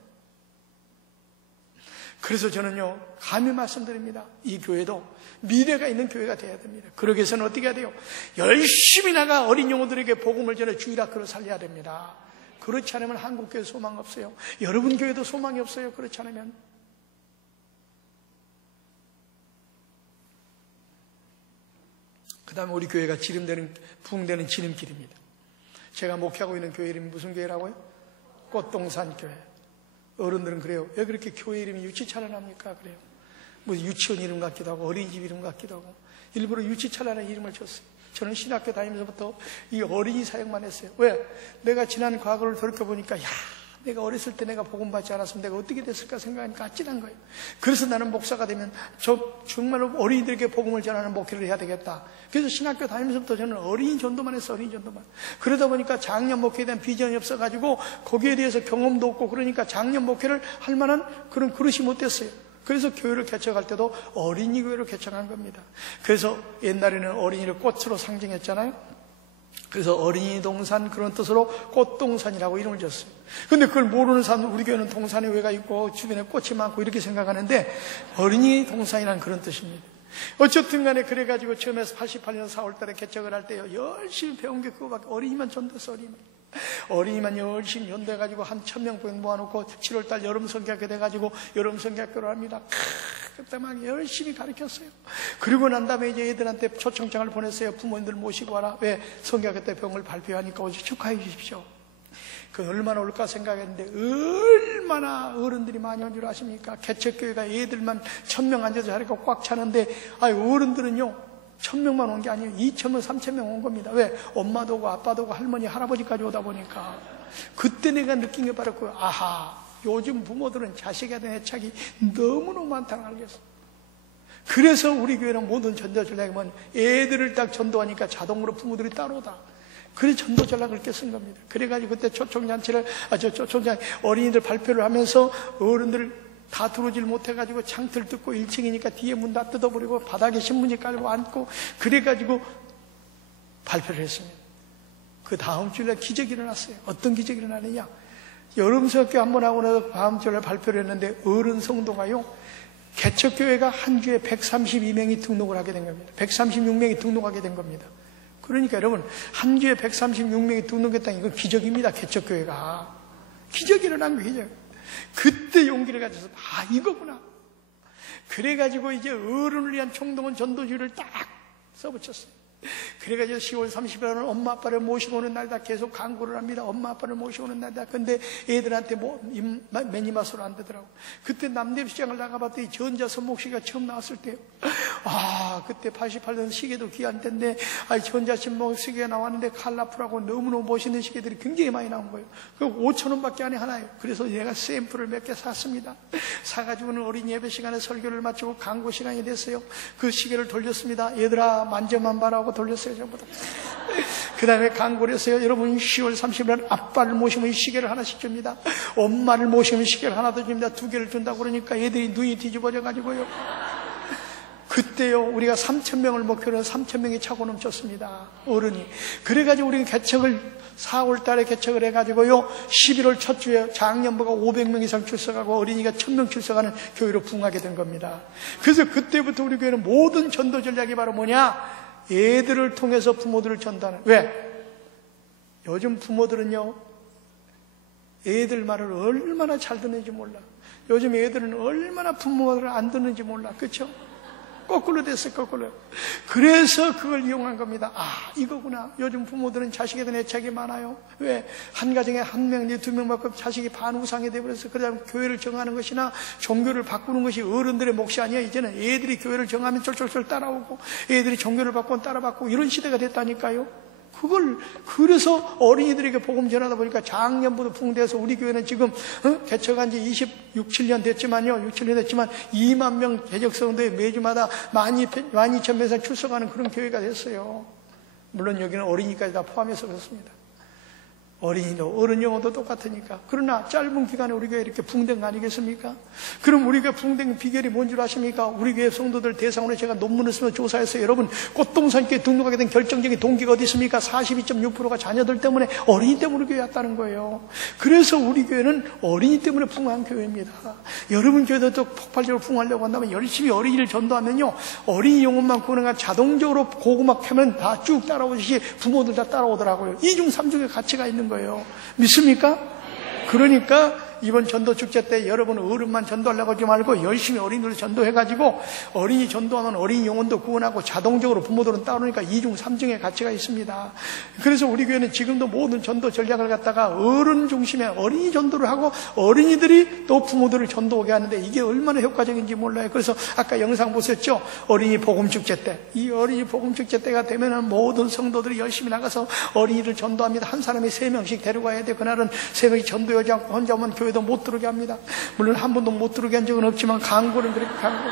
그래서 저는요, 감히 말씀드립니다. 이 교회도 미래가 있는 교회가 돼야 됩니다. 그러기 위해서는 어떻게 해야 돼요? 열심히 나가 어린 영혼들에게 복음을 전해 주일학교를 살려야 됩니다. 그렇지 않으면 한국교회 소망 없어요. 여러분 교회도 소망이 없어요. 그렇지 않으면. 그 다음에 우리 교회가 부흥되는 지름길입니다. 제가 목회하고 있는 교회 이름이 무슨 교회라고요? 꽃동산 교회. 어른들은 그래요. 왜 그렇게 교회 이름이 유치찬란합니까? 그래요. 뭐 유치원 이름 같기도 하고 어린이집 이름 같기도 하고 일부러 유치찬란한 이름을 줬어요. 저는 신학교 다니면서부터 이 어린이 사역만 했어요. 왜? 내가 지난 과거를 돌이켜보니까 내가 어렸을 때 내가 복음 받지 않았으면 내가 어떻게 됐을까 생각하니까 아찔한 거예요. 그래서 나는 목사가 되면 정말로 어린이들에게 복음을 전하는 목회를 해야 되겠다. 그래서 신학교 다니면서부터 저는 어린이 전도만 했어요. 어린이 전도만. 그러다 보니까 장년 목회에 대한 비전이 없어가지고 거기에 대해서 경험도 없고 그러니까 장년 목회를 할 만한 그런 그릇이 못 됐어요. 그래서 교회를 개척할 때도 어린이 교회를 개척한 겁니다. 그래서 옛날에는 어린이를 꽃으로 상징했잖아요. 그래서 어린이 동산 그런 뜻으로 꽃동산이라고 이름을 줬어요. 근데 그걸 모르는 사람은 우리 교회는 동산에 왜가 있고 주변에 꽃이 많고 이렇게 생각하는데 어린이 동산이라는 그런 뜻입니다. 어쨌든 간에 그래가지고 처음에 88년 4월 달에 개척을 할 때요 열심히 배운 게 그거밖에 어린이만 전도했어. 어린이만 열심히 연대해가지고 한 1,000명 모아놓고 7월달 여름 성경학교 돼가지고 여름 성경학교를 합니다. 그때 막 열심히 가르쳤어요. 그리고 난 다음에 이제 애들한테 초청장을 보냈어요. 부모님들 모시고 와라. 왜? 성경학교 때 병을 발표하니까 오지 축하해 주십시오. 그 얼마나 올까 생각했는데 얼마나 어른들이 많이 온 줄 아십니까? 개척교회가 애들만 1,000명 앉아서 자리가 꽉 차는데 어른들은요 1,000명만 온 게 아니에요. 2,000명, 3,000명 온 겁니다. 왜? 엄마도 오고 아빠도 오고 할머니, 할아버지까지 오다 보니까 그때 내가 느낀 게 바로 그 아하, 요즘 부모들은 자식에 대한 애착이 너무너무 많다는 걸 알겠어. 그래서 우리 교회는 모든 전도 전략이면 애들을 딱 전도하니까 자동으로 부모들이 따라오다. 그래서 전도 전략을 이렇게 쓴 겁니다. 그래가지고 그때 어린이들 발표를 하면서 어른들 다 들어오질 못해가지고 창틀 뜯고 1층이니까 뒤에 문 다 뜯어버리고 바닥에 신문지 깔고 앉고 그래가지고 발표를 했습니다. 그 다음 주일날 기적이 일어났어요. 어떤 기적이 일어나느냐? 여름 성학교 한번 하고 나서 다음 주일날 발표를 했는데 어른 성도가요 개척교회가 한 주에 132명이 등록을 하게 된 겁니다. 136명이 등록하게 된 겁니다. 그러니까 여러분 한 주에 136명이 등록했다는 이건 기적입니다. 개척교회가 기적이 일어난 거예요. 기적. 그때 용기를 가져서 이거구나. 그래가지고 이제 어른을 위한 총동원 전도주의를 딱 써붙였어요. 그래가지고 10월 30일에는 엄마 아빠를 모시고 오는 날이다 계속 광고를 합니다. 엄마 아빠를 모시고 오는 날이다. 근데 애들한테 매니마스로 안 되더라고. 그때 남대시장을 나가봤더니 전자 손목시계가 처음 나왔을 때요. 그때 88년 시계도 귀한 때인데 전자 손목시계가 나왔는데 칼라프라고 너무너무 멋있는 시계들이 굉장히 많이 나온 거예요. 그 5,000원밖에 안 해 하나예요. 그래서 내가 샘플을 몇 개 샀습니다. 사가지고는 어린 예배 시간에 설교를 마치고 광고 시간이 됐어요. 그 시계를 돌렸습니다. 얘들아 만져만 봐라고 돌렸어요. 전부 다. 그 다음에 광고를 했어요. 여러분 10월 30일 아빠를 모시면 시계를 하나씩 줍니다. 엄마를 모시면 시계를 하나 더 줍니다. 2개를 준다고 그러니까 애들이 눈이 뒤집어져 가지고요. 그때요 우리가 3,000명을 목표로 3,000명이 차고 넘쳤습니다. 어른이. 그래가지고 우리는 개척을 4월 달에 개척을 해가지고요 11월 첫 주에 장년부가 500명 이상 출석하고 어린이가 1,000명 출석하는 교회로 부흥하게 된 겁니다. 그래서 그때부터 우리 교회는 모든 전도 전략이 바로 뭐냐? 애들을 통해서 부모들을 전도하는. 왜? 요즘 부모들은요 애들 말을 얼마나 잘 듣는지 몰라. 요즘 애들은 얼마나 부모 말을 안 듣는지 몰라. 그렇죠? 거꾸로 됐어요. 거꾸로. 그래서 그걸 이용한 겁니다. 이거구나. 요즘 부모들은 자식에 대한 애착이 많아요. 왜? 한 가정에 한 명, 두 명 받고 자식이 반우상이 되어버려서 그러다 교회를 정하는 것이나 종교를 바꾸는 것이 어른들의 몫이 아니야. 이제는 애들이 교회를 정하면 쫄쫄쫄 따라오고 애들이 종교를 바꾸면 따라받고 이런 시대가 됐다니까요. 그래서 어린이들에게 복음 전하다 보니까 작년부터 부흥돼서 우리 교회는 지금 개척한 지 26, 7년 됐지만요. 6, 7년 됐지만 2만 명 개척성도에 매주마다 12,000명 이상 출석하는 그런 교회가 됐어요. 물론 여기는 어린이까지 다 포함해서 그렇습니다. 어린이도 어른 영어도 똑같으니까. 그러나 짧은 기간에 우리 교회 이렇게 부흥된 거 아니겠습니까? 그럼 우리 교회 부흥된 비결이 뭔 줄 아십니까? 우리 교회 성도들 대상으로 제가 논문을 쓰며 조사했어요. 여러분 꽃동산교회 등록하게 된 결정적인 동기가 어디 있습니까? 42.6%가 자녀들 때문에 어린이 때문에 우리 교회에 왔다는 거예요. 그래서 우리 교회는 어린이 때문에 부흥한 교회입니다. 여러분 교회도 또 폭발적으로 부흥하려고 한다면 열심히 어린이를 전도하면요 어린이 영혼만 구원하면 자동적으로 고구마 캐면 다 쭉 따라오듯이 부모들 다 따라오더라고요. 2중 3중의 가치가 있는 거예요. 믿습니까? 그러니까 이번 전도 축제 때 여러분 어른만 전도하려고 하지 말고 열심히 어린이들 전도해가지고 어린이 전도하면 어린이 영혼도 구원하고 자동적으로 부모들은 따르니까 2중 3중의 가치가 있습니다. 그래서 우리 교회는 지금도 모든 전도 전략을 갖다가 어른 중심에 어린이 전도를 하고 어린이들이 또 부모들을 전도하게 하는데 이게 얼마나 효과적인지 몰라요. 그래서 아까 영상 보셨죠? 어린이 복음 축제 때. 이 어린이 복음 축제 때가 되면은 모든 성도들이 열심히 나가서 어린이를 전도합니다. 한 사람이 3명씩 데려가야 돼요. 그날은 3명이 전도하지 않고 혼자 오면 교회도 못 들어오게 합니다. 물론 한 번도 못 들어오게 한 적은 없지만 광고는 그렇게 광고.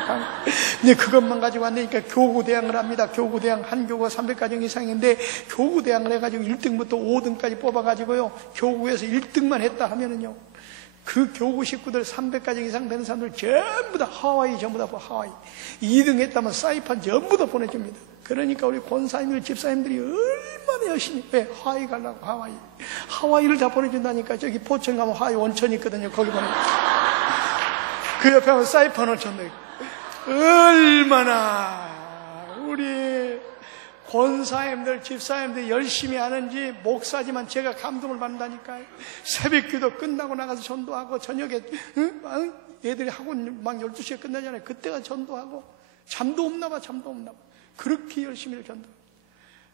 근데 그것만 가지고 왔으니까 교구대항을 합니다. 교구대항 한 교구가 300가정 이상인데 교구대항을 해가지고 1등부터 5등까지 뽑아가지고요 교구에서 1등만 했다 하면은요 그 교구 식구들 300가정 이상 되는 사람들 전부 다 하와이 전부 다 하와이 2등 했다면 사이판 전부 다 보내줍니다. 그러니까 우리 권사님들 집사님들이 얼마나 열심히 왜 하와이 가려고 하와이를 다 보내준다니까. 저기 포천 가면 하와이 원천이 있거든요. 거기 보내. 그 옆에 하면 사이판 원천도 있고. 얼마나 우리 권사님들 집사님들 열심히 하는지 목사지만 제가 감동을 받는다니까요. 새벽기도 끝나고 나가서 전도하고 저녁에 애들이 학원 막 12시에 끝나잖아요. 그때가 전도하고 잠도 없나 봐. 그렇게 열심히 전도.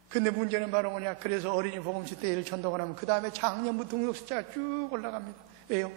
근데 문제는 바로 뭐냐? 그래서 어린이 복음축제 때 일을 전도를 하면 그 다음에 작년부터 등록 숫자가 쭉 올라갑니다. 왜요?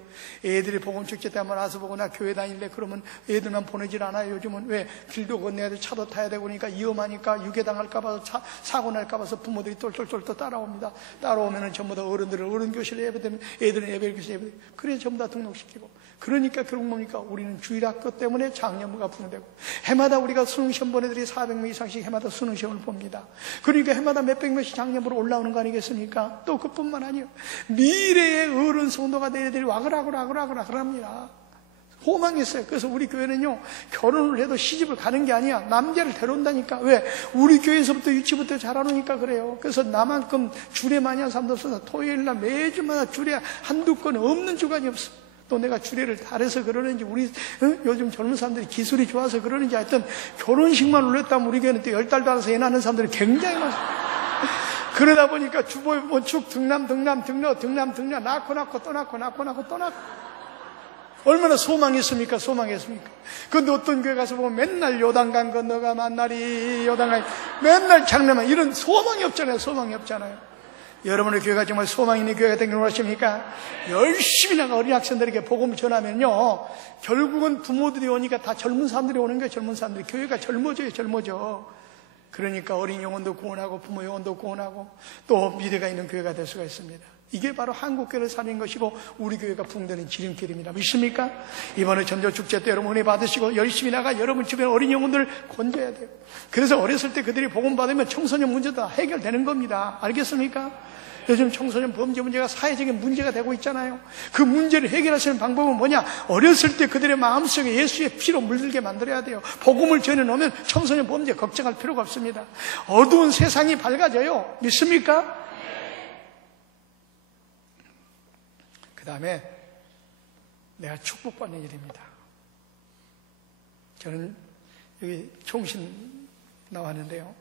애들이 복음축제 때 한번 와서 보고 나 교회 다닐래 그러면 애들만 보내질 않아요. 요즘은 왜? 길도 건너야 돼, 차도 타야 되고 그러니까 위험하니까 유괴당할까봐 사고 날까봐서 부모들이 똘똘똘 따라옵니다. 따라오면은 전부 다 어른들은 어른교실에 예배되면 애들은 예배교실에 예배되고 그래 전부 다 등록시키고. 그러니까 결국 뭡니까? 우리는 주일학교 때문에 작년부가 부흥되고 해마다 우리가 수능시험 본 애들이 400명 이상씩 해마다 수능시험을 봅니다. 그러니까 해마다 몇백 명씩 작년부로 올라오는 거 아니겠습니까? 또 그뿐만 아니에요. 미래의 어른 성도가 된 애들이 와그라그라그라그라그랍니다. 호망했어요. 그래서 우리 교회는요 결혼을 해도 시집을 가는 게 아니야. 남자를 데려온다니까. 왜? 우리 교회에서부터 유치부터 잘하니까 그래요. 그래서 나만큼 주례 많이 한 사람도 없어서 토요일날 매주마다 주례 한두 건 없는 주간이 없어. 또 내가 주례를 잘해서 그러는지 우리 요즘 젊은 사람들이 기술이 좋아서 그러는지 하여튼 결혼식만 올렸다면 우리 교회는 또 10달도 안 해서 애 낳는 사람들이 굉장히 많아요. 그러다 보니까 주보 원축 등남 낳고 또 낳고 얼마나 소망했습니까? 근데 어떤 교회 가서 보면 맨날 요단강 건너가 만나리 요단강 맨날 장례만 이런 소망이 없잖아요. 여러분의 교회가 정말 소망 있는 교회가 되기를 원하십니까? 열심히 나가 어린 학생들에게 복음을 전하면요, 결국은 부모들이 오니까 다 젊은 사람들이 오는 거예요. 젊은 사람들이. 교회가 젊어져. 그러니까 어린 영혼도 구원하고 부모 영혼도 구원하고 또 미래가 있는 교회가 될 수가 있습니다. 이게 바로 한국교회를 살린 것이고 우리 교회가 부흥되는 지름길입니다. 믿습니까? 이번에 전도축제 때 여러분 은혜 받으시고 열심히 나가 여러분 주변 어린 영혼들을 건져야 돼요. 그래서 어렸을 때 그들이 복음 받으면 청소년 문제도 다 해결되는 겁니다. 알겠습니까? 요즘 청소년 범죄 문제가 사회적인 문제가 되고 있잖아요. 그 문제를 해결하시는 방법은 뭐냐? 어렸을 때 그들의 마음속에 예수의 피로 물들게 만들어야 돼요. 복음을 전해놓으면 청소년 범죄 걱정할 필요가 없습니다. 어두운 세상이 밝아져요. 믿습니까? 그 다음에 내가 축복받는 일입니다. 저는 여기 총신 나왔는데요.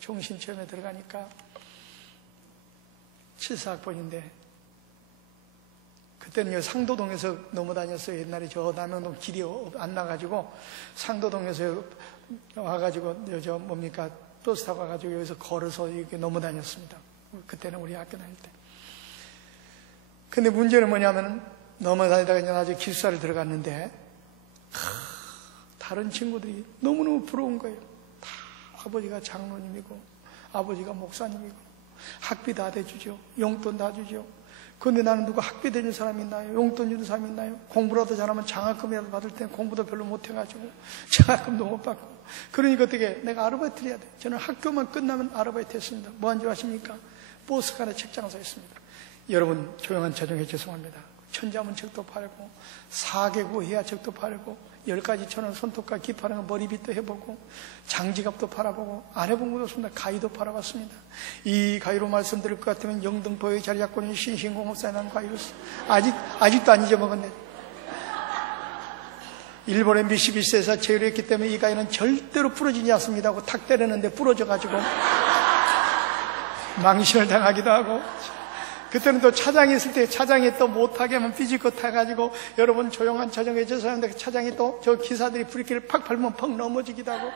총신 처음에 들어가니까 74학번인데 그때는 상도동에서 넘어다녔어요. 옛날에 저 남영동 길이 안 나가지고 상도동에서 와가지고 버스 타고 와가지고 여기서 걸어서 이렇게 넘어다녔습니다. 그때는 우리 학교 다닐 때. 근데 문제는 뭐냐면 넘어다니다가 이제 나중에 기숙사를 들어갔는데 다른 친구들이 너무너무 부러운 거예요. 다 아버지가 장로님이고 아버지가 목사님이고 학비 다 대주죠. 용돈 다 주죠. 그런데 나는 누가 학비 대는 사람이 있나요? 용돈 주는 사람이 있나요? 공부라도 잘하면 장학금이라도 받을 때는 공부도 별로 못해가지고 장학금도 못 받고. 그러니까 어떻게 내가 아르바이트를 해야 돼. 저는 학교만 끝나면 아르바이트 했습니다. 뭐 한 줄 아십니까? 버스칸에 책장사였습니다. 여러분 조용한 자정에 죄송합니다. 천자문 책도 팔고 사계구 해야 책도 팔고 10가지 천원 손톱과 기파는 거 머리빗도 해보고 장지갑도 팔아보고 안 해본 것도 없습니다. 가위도 팔아봤습니다. 이 가위로 말씀드릴 것 같으면 영등포에 자리 잡고 있는 신신공업사에 난 가위로 아직도 안 잊어먹었네. 일본 MB11세에서 제의를 했기 때문에 이 가위는 절대로 부러지지 않습니다 하고 탁 때렸는데 부러져가지고 망신을 당하기도 하고. 그때는 또 차장이 있을 때 차장이 또 못하게 하면 삐지고 타가지고 여러분 조용한 차장에 죄송한데 차장이 또 저 기사들이 브레이크를 팍 밟으면 펑 넘어지기도 하고.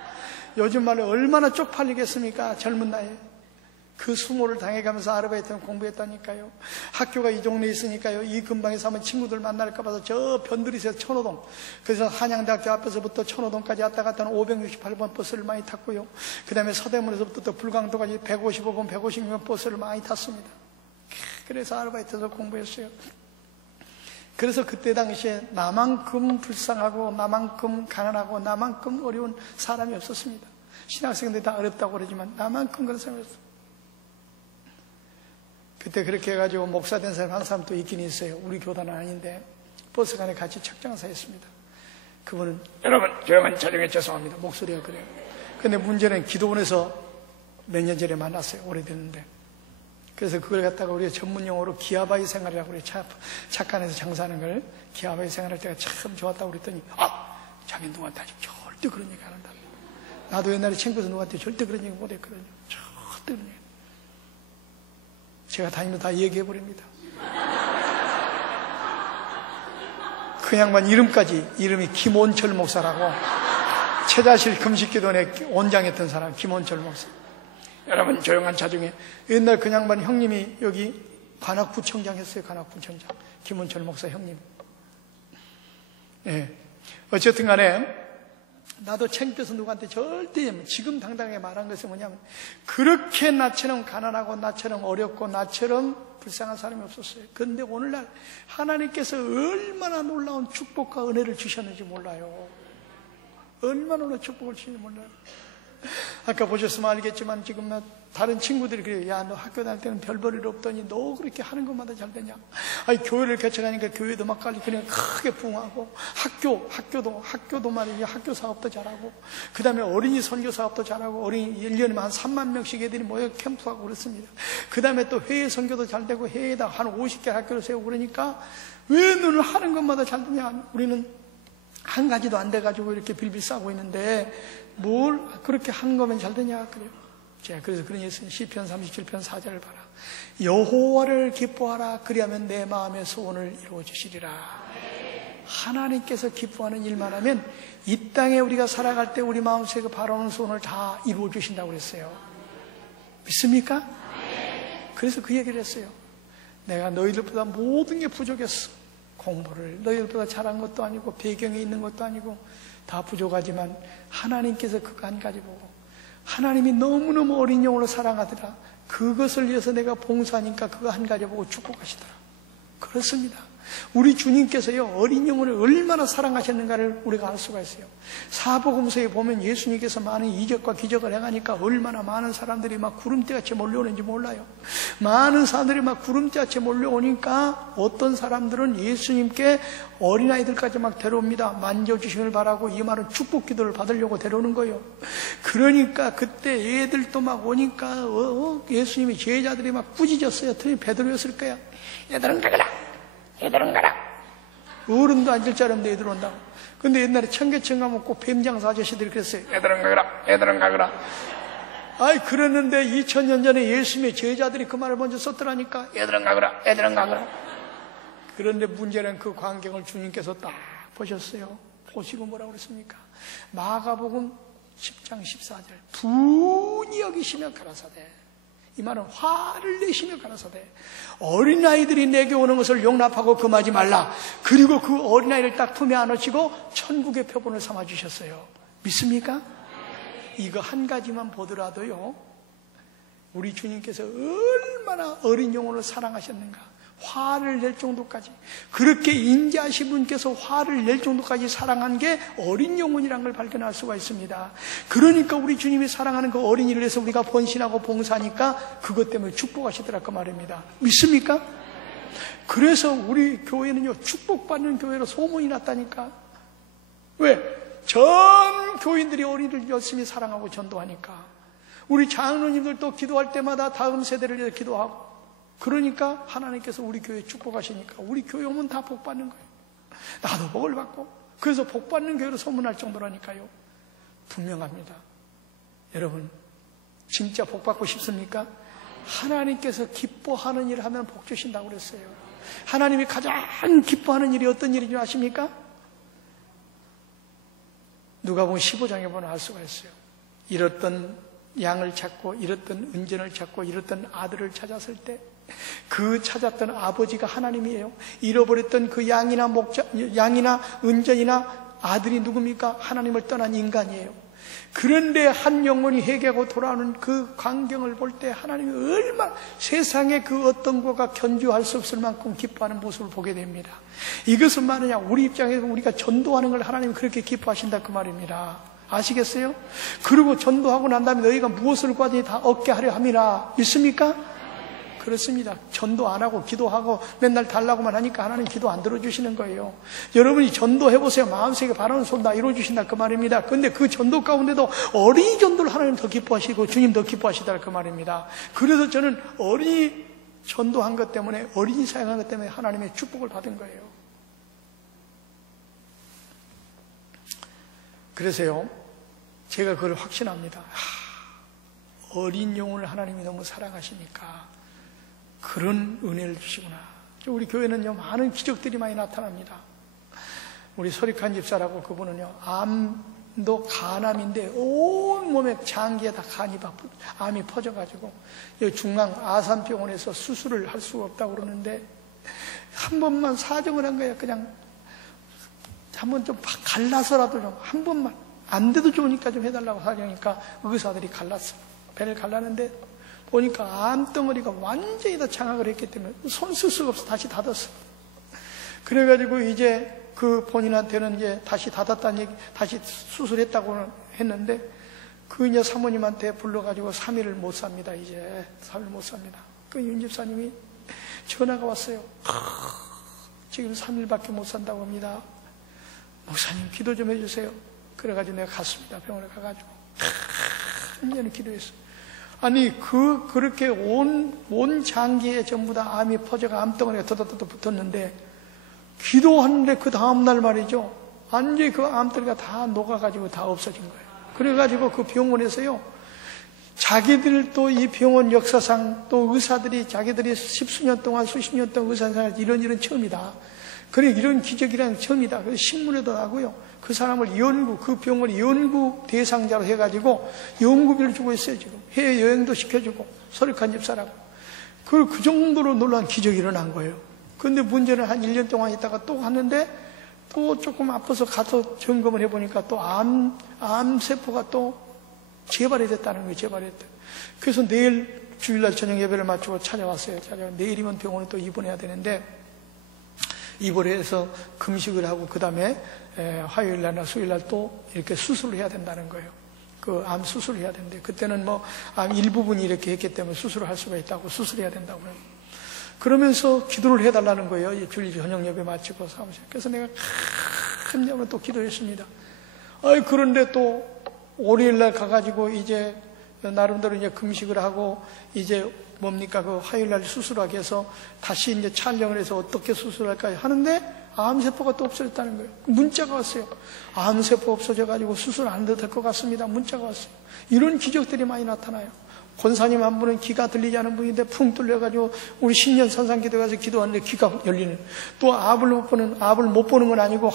요즘 말로 얼마나 쪽팔리겠습니까? 젊은 나이에. 그 수모를 당해가면서 아르바이트는 공부했다니까요. 학교가 이 동네에 있으니까요. 이 근방에서 한번 친구들 만날까 봐서 저 변두리에서 천호동, 그래서 한양대학교 앞에서부터 천호동까지 왔다 갔다 하는 568번 버스를 많이 탔고요. 그 다음에 서대문에서부터 또 불광도까지 155번, 156번 버스를 많이 탔습니다. 그래서 아르바이트에서 공부했어요. 그래서 그때 당시에 나만큼 불쌍하고 나만큼 가난하고 나만큼 어려운 사람이 없었습니다. 신학생들이 다 어렵다고 그러지만 나만큼 그런 사람이 없었어요. 그때 그렇게 해가지고 목사 된 사람 한 사람 또 있긴 있어요. 우리 교단은 아닌데 버스 간에 같이 책장사했습니다. 그분은 여러분 조용한 자정에 죄송합니다. 목소리가 그래요. 근데 문제는 기도원에서 몇 년 전에 만났어요. 오래됐는데. 그래서 그걸 갖다가 우리가 전문용어로 기아바이 생활이라고 그래요. 착한 에서 장사하는 걸 기아바이 생활할 때가 참 좋았다고 그랬더니 자기 누구한테 아직 절대 그런 얘기 안 한다. 나도 옛날에 친구에서 누구한테 절대 그런 얘기 못했거든요. 절대 그런 얘기. 제가 다니면 다 얘기해버립니다. 그 양반 이름이 김원철 목사라고 최자실 금식기도원에 원장했던 사람 김원철 목사. 여러분 조용한 자중에 옛날 그 양반 형님이 여기 관악구청장 했어요. 관악구청장 김원철 목사 형님. 네. 어쨌든 간에 나도 창피해서 누구한테 절대 지금 당당하게 말한 것은 뭐냐면 그렇게 나처럼 가난하고 나처럼 어렵고 나처럼 불쌍한 사람이 없었어요. 그런데 오늘날 하나님께서 얼마나 놀라운 축복과 은혜를 주셨는지 몰라요. 얼마나 축복을 주셨는지 몰라요. 아까 보셨으면 알겠지만 지금 다른 친구들이 그래요. 야, 너 학교 다닐 때는 별 볼 일 없더니 너 그렇게 하는 것마다 잘 되냐. 아니 교회를 개척하니까 교회도 막걸리 그냥 크게 부흥하고 학교도 말이지 학교 사업도 잘하고 그 다음에 어린이 선교 사업도 잘하고 어린이 1년에 한 3만 명씩 애들이 모여 캠프하고 그렇습니다. 그 다음에 또 해외 선교도 잘 되고 해외에다 한 50개 학교를 세우고 그러니까 왜 너는 하는 것마다 잘 되냐. 우리는 한 가지도 안 돼가지고 이렇게 빌빌 싸고 있는데 뭘 그렇게 하는 거면 잘 되냐 그래요. 자, 그래서 그런 예수님 시편 37편 4절을 봐라. 여호와를 기뻐하라. 그리하면 내 마음의 소원을 이루어 주시리라. 하나님께서 기뻐하는 일만 하면 이 땅에 우리가 살아갈 때 우리 마음속에 바라는 소원을 다 이루어 주신다고 그랬어요. 믿습니까? 그래서 그 얘기를 했어요. 내가 너희들보다 모든 게 부족했어. 공부를 너희들보다 잘한 것도 아니고 배경에 있는 것도 아니고 다 부족하지만 하나님께서 그거 한 가지 보고 하나님이 너무너무 어린 영으로 사랑하더라. 그것을 위해서 내가 봉사하니까 그거 한 가지 보고 축복하시더라. 그렇습니다. 우리 주님께서요, 어린 영혼을 얼마나 사랑하셨는가를 우리가 알 수가 있어요. 사복음서에 보면 예수님께서 많은 이적과 기적을 해가니까 얼마나 많은 사람들이 막 구름대같이 몰려오는지 몰라요. 많은 사람들이 막 구름대같이 몰려오니까 어떤 사람들은 예수님께 어린아이들까지 막 데려옵니다. 만져주시길 바라고 이 말은 축복 기도를 받으려고 데려오는 거예요. 그러니까 그때 애들도 막 오니까 예수님의 제자들이 막 꾸짖었어요. 특히 베드로였을 거야. 얘들은 가거라. 애들은 가라. 어른도 앉을 줄 알았는데 애들 온다고. 근데 옛날에 청계천 가면 꼭 뱀장사 아저씨들이 그랬어요. 애들은 가거라. 애들은 가거라. 아이, 그랬는데 2000년 전에 예수님의 제자들이 그 말을 먼저 썼더라니까. 애들은 가거라. 애들은 가거라. 그런데 문제는 그 광경을 주님께서 딱 보셨어요. 보시고 뭐라고 그랬습니까? 마가복음 10장 14절. 분이 여기시며 가라사대. 이 말은 화를 내시며 가라사대. 어린아이들이 내게 오는 것을 용납하고 금하지 말라. 그리고 그 어린아이를 딱 품에 안으시고 천국의 표본을 삼아주셨어요. 믿습니까? 이거 한 가지만 보더라도요, 우리 주님께서 얼마나 어린 영혼을 사랑하셨는가. 화를 낼 정도까지, 그렇게 인자하신 분께서 화를 낼 정도까지 사랑한 게 어린 영혼이라는 걸 발견할 수가 있습니다. 그러니까 우리 주님이 사랑하는 그 어린이를 위해서 우리가 번신하고 봉사하니까 그것 때문에 축복하시더라 그 말입니다. 믿습니까? 그래서 우리 교회는요, 축복받는 교회로 소문이 났다니까. 왜? 전 교인들이 어린이를 열심히 사랑하고 전도하니까. 우리 장로님들도 기도할 때마다 다음 세대를 위해서 기도하고, 그러니까 하나님께서 우리 교회 축복하시니까 우리 교회 오면 다 복받는 거예요. 나도 복을 받고. 그래서 복받는 교회로 소문날 정도라니까요. 분명합니다. 여러분, 진짜 복받고 싶습니까? 하나님께서 기뻐하는 일을 하면 복 주신다고 그랬어요. 하나님이 가장 기뻐하는 일이 어떤 일인지 아십니까? 누가복음 15장에 보면 알 수가 있어요. 잃었던 양을 찾고 잃었던 은전을 찾고 잃었던 아들을 찾았을 때 그 찾았던 아버지가 하나님이에요. 잃어버렸던 그 양이나 은전이나 아들이 누굽니까? 하나님을 떠난 인간이에요. 그런데 한 영혼이 회개하고 돌아오는 그 광경을 볼 때 하나님이 얼마나 세상에 그 어떤 거가 견주할 수 없을 만큼 기뻐하는 모습을 보게 됩니다. 이것은 말이냐, 우리 입장에서 우리가 전도하는 걸 하나님이 그렇게 기뻐하신다 그 말입니다. 아시겠어요? 그리고 전도하고 난 다음에 너희가 무엇을 구하든지 다 얻게 하려 함이라. 믿습니까? 그렇습니다. 전도 안 하고 기도하고 맨날 달라고만 하니까 하나님 기도 안 들어주시는 거예요. 여러분이 전도해보세요. 마음속에 바라는 소원 다 이루어주신다 그 말입니다. 근데 그 전도 가운데도 어린이 전도를 하나님 더 기뻐하시고 주님 더 기뻐하시다 그 말입니다. 그래서 저는 어린이 전도한 것 때문에, 어린이 사용한 것 때문에 하나님의 축복을 받은 거예요. 그래서요, 제가 그걸 확신합니다. 어린 영혼을 하나님이 너무 사랑하시니까 그런 은혜를 주시구나. 우리 교회는요, 많은 기적들이 많이 나타납니다. 우리 서리칸 집사라고, 그분은요, 암도 간암인데 온 몸에 장기에 다 암이 퍼져가지고 중앙 아산병원에서 수술을 할 수가 없다고 그러는데 한 번만 사정을 한 거예요. 그냥 한번 좀 갈라서라도 좀 한 번만, 안 돼도 좋으니까 좀 해달라고 사정하니까 의사들이 갈랐어. 배를 갈랐는데 보니까 암덩어리가 완전히 다 장악을 했기 때문에 손 쓸 수가 없어. 다시 닫았어. 그래가지고 이제 그 본인한테는 이제 다시 닫았다는 얘기, 다시 수술했다고 했는데 그 이제 사모님한테 불러가지고 3일을 못 삽니다. 이제 3일 못 삽니다. 그 윤 집사님이 전화가 왔어요. 지금 3일밖에 못 산다고 합니다. 목사님 기도 좀 해주세요. 그래가지고 내가 갔습니다. 병원에 가가지고 한년을 기도했어요. 아니 그렇게 온 장기에 전부 다 암이 퍼져가 암덩어리가 더더더 붙었는데 기도하는데 그 다음날 말이죠, 완전히 그 암덩어리가 다 녹아가지고 다 없어진 거예요. 그래가지고 그 병원에서요, 자기들도 이 병원 역사상 또 의사들이 자기들이 십수년 동안 수십 년 동안 의사생활 이런 처음이다. 그래 이런 기적이란 처음이다. 그래서 신문에도 나고요. 그 사람을 그 병원이 연구 대상자로 해가지고 연구비를 주고 있어요. 지금 해외 여행도 시켜주고 설익한 집사라고. 그 정도로 놀라운 기적이 일어난 거예요. 그런데 문제는 한 1년 동안 있다가 또 갔는데 또 조금 아파서 가서 점검을 해보니까 또 암세포가 또 재발이 됐다는 거예요. 재발이 됐다. 그래서 내일 주일날 저녁 예배를 마치고 찾아왔어요. 내일이면 병원에 또 입원해야 되는데 입원을 해서 금식을 하고 그 다음에 화요일날이나 수요일날 또 이렇게 수술을 해야 된다는 거예요. 그 암 수술을 해야 되는데 그때는 뭐 암 일부분이 이렇게 했기 때문에 수술을 할 수가 있다고 수술해야 된다고 그래요. 그러면서 기도를 해달라는 거예요. 주일 저녁 예배 마치고 사무실. 그래서 내가 큰 염을 또 기도했습니다. 그런데 또 월요일날 가가지고 이제 나름대로 이제 금식을 하고 이제 뭡니까 그 화요일날 수술하기 위해서 다시 이제 촬영을 해서 어떻게 수술할까 하는데 암세포가 또 없어졌다는 거예요. 문자가 왔어요. 암세포 없어져가지고 수술 안 해도 될 것 같습니다. 문자가 왔어요. 이런 기적들이 많이 나타나요. 권사님 한 분은 귀가 들리지 않은 분인데 풍 뚫려가지고 우리 신년 산상기도 가서 기도하는데 귀가 열리는. 또 압을 못 보는 건 아니고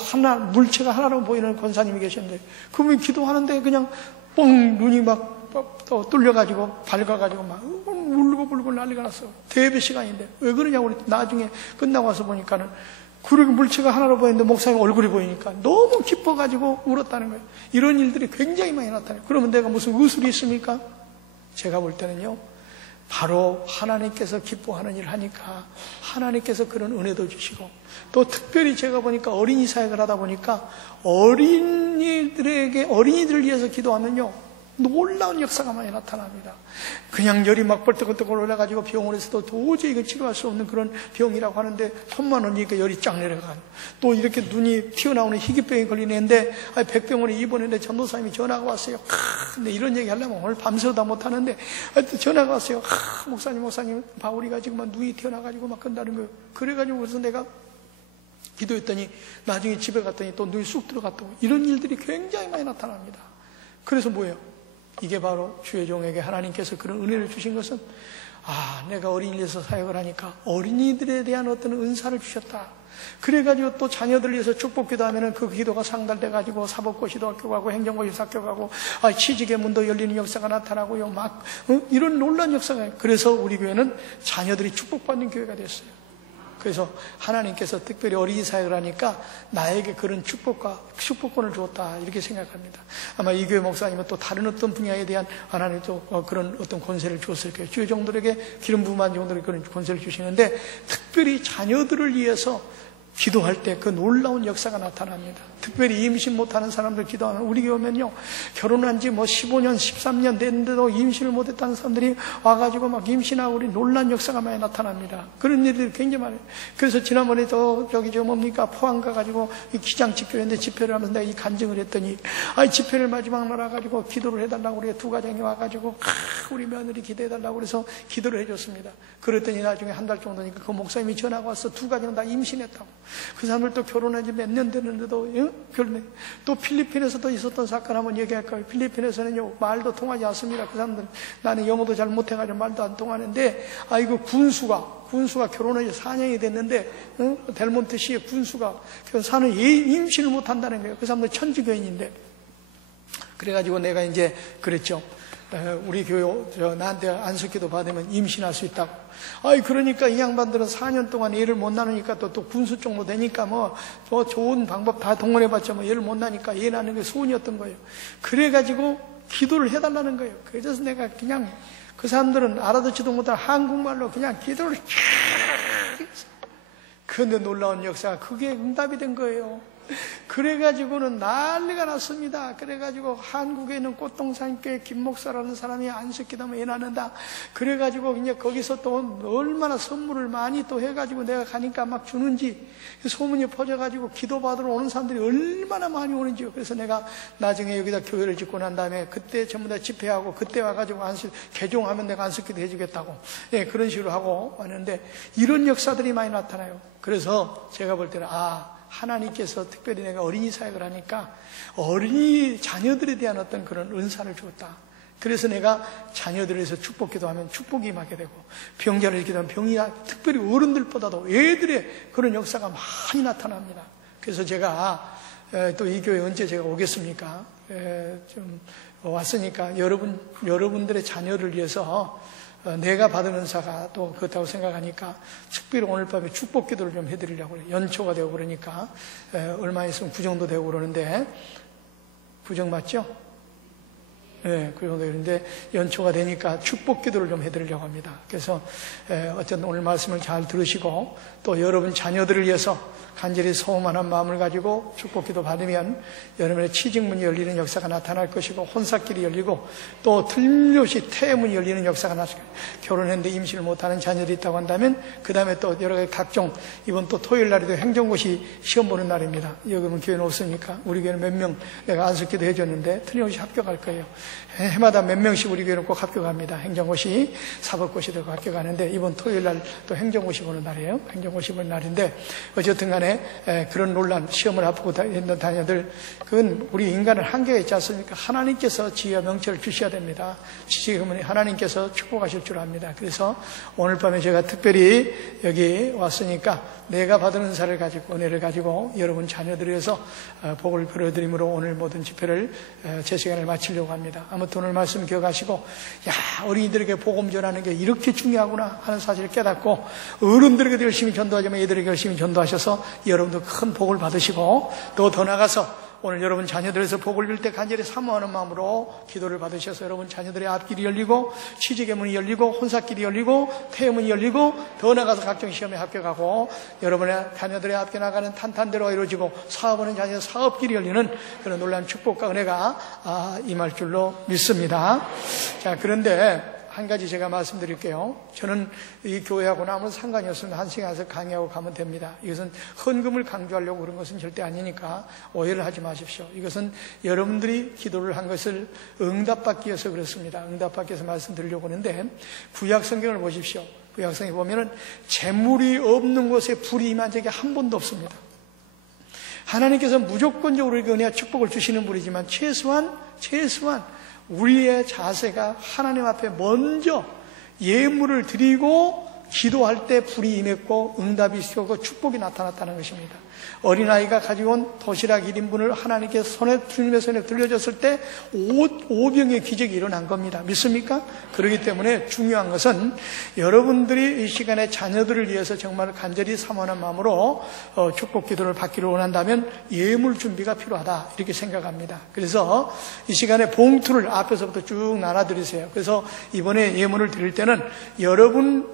물체가 하나로 보이는 권사님이 계셨는데 그분이 기도하는데 그냥 뻥 눈이 막 또 뚫려가지고 밝아가지고 막 울고 난리가 났어. 대배 시간인데 왜 그러냐고 우리 나중에 끝나고 와서 보니까는 그리고 물체가 하나로 보이는데 목사님 얼굴이 보이니까 너무 기뻐가지고 울었다는 거예요. 이런 일들이 굉장히 많이 나타나요. 그러면 내가 무슨 의술이 있습니까? 제가 볼 때는요, 바로 하나님께서 기뻐하는 일을 하니까 하나님께서 그런 은혜도 주시고 또 특별히 제가 보니까 어린이 사역을 하다 보니까 어린이들을 위해서 기도하면요 놀라운 역사가 많이 나타납니다. 그냥 열이 막 벌떡벌떡 올라가지고 병원에서도 도저히 이거 치료할 수 없는 그런 병이라고 하는데 손만 얹으니까 열이 쫙 내려가요. 또 이렇게 눈이 튀어나오는 희귀병이 걸리는데 백병원에 입원했는데 전도사님이 전화가 왔어요. 근데 이런 얘기 하려면 오늘 밤새도 못하는데 전화가 왔어요. 목사님 바울이가 지금 눈이 튀어나가지고 막 건다는 거예요. 그래가지고 그래서 내가 기도했더니 나중에 집에 갔더니 또 눈이 쑥 들어갔다고. 이런 일들이 굉장히 많이 나타납니다. 그래서 뭐예요? 이게 바로 주의 종에게 하나님께서 그런 은혜를 주신 것은 내가 어린이에서 사역을 하니까 어린이들에 대한 어떤 은사를 주셨다. 그래가지고 또 자녀들 위해서 축복기도 하면은 그 기도가 상달돼가지고 사법고시도 학교 가고 행정고시 학교 가고 취직의 문도 열리는 역사가 나타나고요. 이런 놀라운 역사가. 그래서 우리 교회는 자녀들이 축복받는 교회가 됐어요. 그래서 하나님께서 특별히 어린이 사역을 하니까 나에게 그런 축복권을 주었다 이렇게 생각합니다. 아마 이 교회 목사님은 또 다른 어떤 분야에 대한 하나님이 또 그런 어떤 권세를 주었을 거예요. 주의 종들에게 기름 부음한 종들에게 그런 권세를 주시는데 특별히 자녀들을 위해서 기도할 때 그 놀라운 역사가 나타납니다. 특별히 임신 못하는 사람들 기도하면 우리 교회면요 결혼한 지 15년 13년 됐는데도 임신을 못했다는 사람들이 와가지고 막 임신하고 우리 놀라운 역사가 많이 나타납니다. 그런 일들이 굉장히 많아요. 그래서 지난번에 포항 가가지고 기장집회인데 집회를 하면서 내가 이 간증을 했더니 집회를 마지막 날 와가지고 기도를 해달라고 우리 두 가정이 와가지고 우리 며느리 기도해달라고 그래서 기도를 해줬습니다. 그랬더니 나중에 한 달 정도니까 그 목사님이 전화가 와서 두 가정 다 임신했다고. 그 사람들 또 결혼한 지 몇 년 됐는데도 결혼해. 또 필리핀에서도 있었던 사건 한번 얘기할까요? 필리핀에서는요 말도 통하지 않습니다. 그 사람들 나는 영어도 잘 못해가지고 말도 안 통하는데 군수가 결혼한 지 4년이 됐는데 델몬트시의 군수가 사는 임신을 못한다는 거예요. 그 사람들 천주교인인데. 그래가지고 내가 이제 그랬죠. 우리 교회 나한테 안수기도 받으면 임신할 수 있다고. 그러니까 이 양반들은 4년 동안 애를 못 낳으니까 또 군수 정도 되니까 뭐 좋은 방법 다 동원해봤자 애를 못 낳으니까 애 낳는 게 소원이었던 거예요. 그래가지고 기도를 해달라는 거예요. 그래서 내가 그냥 그 사람들은 알아듣지도 못한 한국말로 그냥 기도를 그런데 놀라운 역사가 그게 응답이 된 거예요. 그래가지고는 난리가 났습니다. 그래가지고 한국에 있는 꽃동산교회 김목사라는 사람이 안수기도하면 애 낳는다. 그래가지고 이제 거기서 또 얼마나 선물을 많이 또 해가지고 내가 가니까 막 주는지 소문이 퍼져가지고 기도받으러 오는 사람들이 얼마나 많이 오는지요. 그래서 내가 나중에 여기다 교회를 짓고 난 다음에 그때 전부 다 집회하고 그때 와가지고 개종하면 내가 안수기도 해주겠다고 그런 식으로 하고 왔는데 이런 역사들이 많이 나타나요. 그래서 제가 볼 때는 하나님께서 특별히 내가 어린이 사역을 하니까 어린이 자녀들에 대한 어떤 그런 은사를 주었다. 그래서 내가 자녀들을 위해서 축복 기도하면 축복이 임하게 되고, 병자를 기도하면 병이, 특별히 어른들보다도 애들의 그런 역사가 많이 나타납니다. 그래서 제가 또 이 교회 언제 제가 오겠습니까? 좀 왔으니까 여러분들의 자녀를 위해서 내가 받은 은사가 또 그렇다고 생각하니까 특별히 오늘 밤에 축복 기도를 좀 해드리려고 그래요. 연초가 되고 그러니까 얼마 있으면 구정도 되고 그러는데, 구정 맞죠? 네, 그 정도 되는데 연초가 되니까 축복 기도를 좀 해드리려고 합니다. 그래서 어쨌든 오늘 말씀을 잘 들으시고 또 여러분 자녀들을 위해서 간절히 소원한 마음을 가지고 축복 기도 받으면 여러분의 취직문이 열리는 역사가 나타날 것이고, 혼사길이 열리고, 또 틀림없이 태문이 열리는 역사가 나타날 것이고, 결혼했는데 임신을 못하는 자녀들이 있다고 한다면 그 다음에 또 여러 가지 각종, 이번 또 토요일 날에도 행정고시 시험 보는 날입니다. 여기는 교회는 없으니까 우리 교회는 몇 명 내가 안석기도 해줬는데 틀림없이 합격할 거예요. 해마다 몇 명씩 우리 교회는 꼭 합격합니다. 행정고시, 사법고시도 합격하는데 이번 토요일 날 또 행정고시 보는 날이에요. 행정고시 보는 날인데 어쨌든 간에 그런 논란, 시험을 앞두고 있는 자녀들, 그건 우리 인간은 한계가 있지 않습니까? 하나님께서 지혜와 명철을 주셔야 됩니다. 지금 하나님께서 축복하실 줄 압니다. 그래서 오늘 밤에 제가 특별히 여기 왔으니까 내가 받은 은사를 가지고, 은혜를 가지고 여러분 자녀들을 위해서 복을 빌어드림으로 오늘 모든 집회를 제 시간을 마치려고 합니다. 아무튼 오늘 말씀 기억하시고, 야, 어린이들에게 복음 전하는 게 이렇게 중요하구나 하는 사실을 깨닫고, 어른들에게도 열심히 전도하지만 애들에게 열심히 전도하셔서 여러분도 큰 복을 받으시고, 또 더 나가서 오늘 여러분 자녀들에서 복을 빌 때 간절히 사모하는 마음으로 기도를 받으셔서 여러분 자녀들의 앞길이 열리고, 취직의 문이 열리고, 혼사길이 열리고, 퇴문이 열리고, 더 나가서 각종 시험에 합격하고, 여러분의 자녀들의 앞에 나가는 탄탄대로가 이루어지고, 사업하는 자녀의 사업길이 열리는 그런 놀라운 축복과 은혜가 임할 줄로 믿습니다. 자, 그런데 한 가지 제가 말씀드릴게요. 저는 이 교회하고는 아무 상관이 없으면 한 시간 와서 강의하고 가면 됩니다. 이것은 헌금을 강조하려고 그런 것은 절대 아니니까 오해를 하지 마십시오. 이것은 여러분들이 기도를 한 것을 응답받기 위해서 그렇습니다. 응답받기 위해서 말씀드리려고 하는데, 구약 성경을 보십시오. 구약 성경에 보면은 재물이 없는 곳에 불이 임한 적이 한 번도 없습니다. 하나님께서 무조건적으로 우리에게 은혜와 축복을 주시는 분이지만 최소한 우리의 자세가 하나님 앞에 먼저 예물을 드리고 기도할 때 불이 임했고 응답이 있었고 축복이 나타났다는 것입니다. 어린아이가 가지고 온 도시락 1인분을 하나님께 주님의 손에 들려줬을 때 오병의 기적이 일어난 겁니다. 믿습니까? 그렇기 때문에 중요한 것은 여러분들이 이 시간에 자녀들을 위해서 정말 간절히 사모하는 마음으로 축복 기도를 받기를 원한다면 예물 준비가 필요하다, 이렇게 생각합니다. 그래서 이 시간에 봉투를 앞에서부터 쭉 나눠드리세요. 그래서 이번에 예물을 드릴 때는 여러분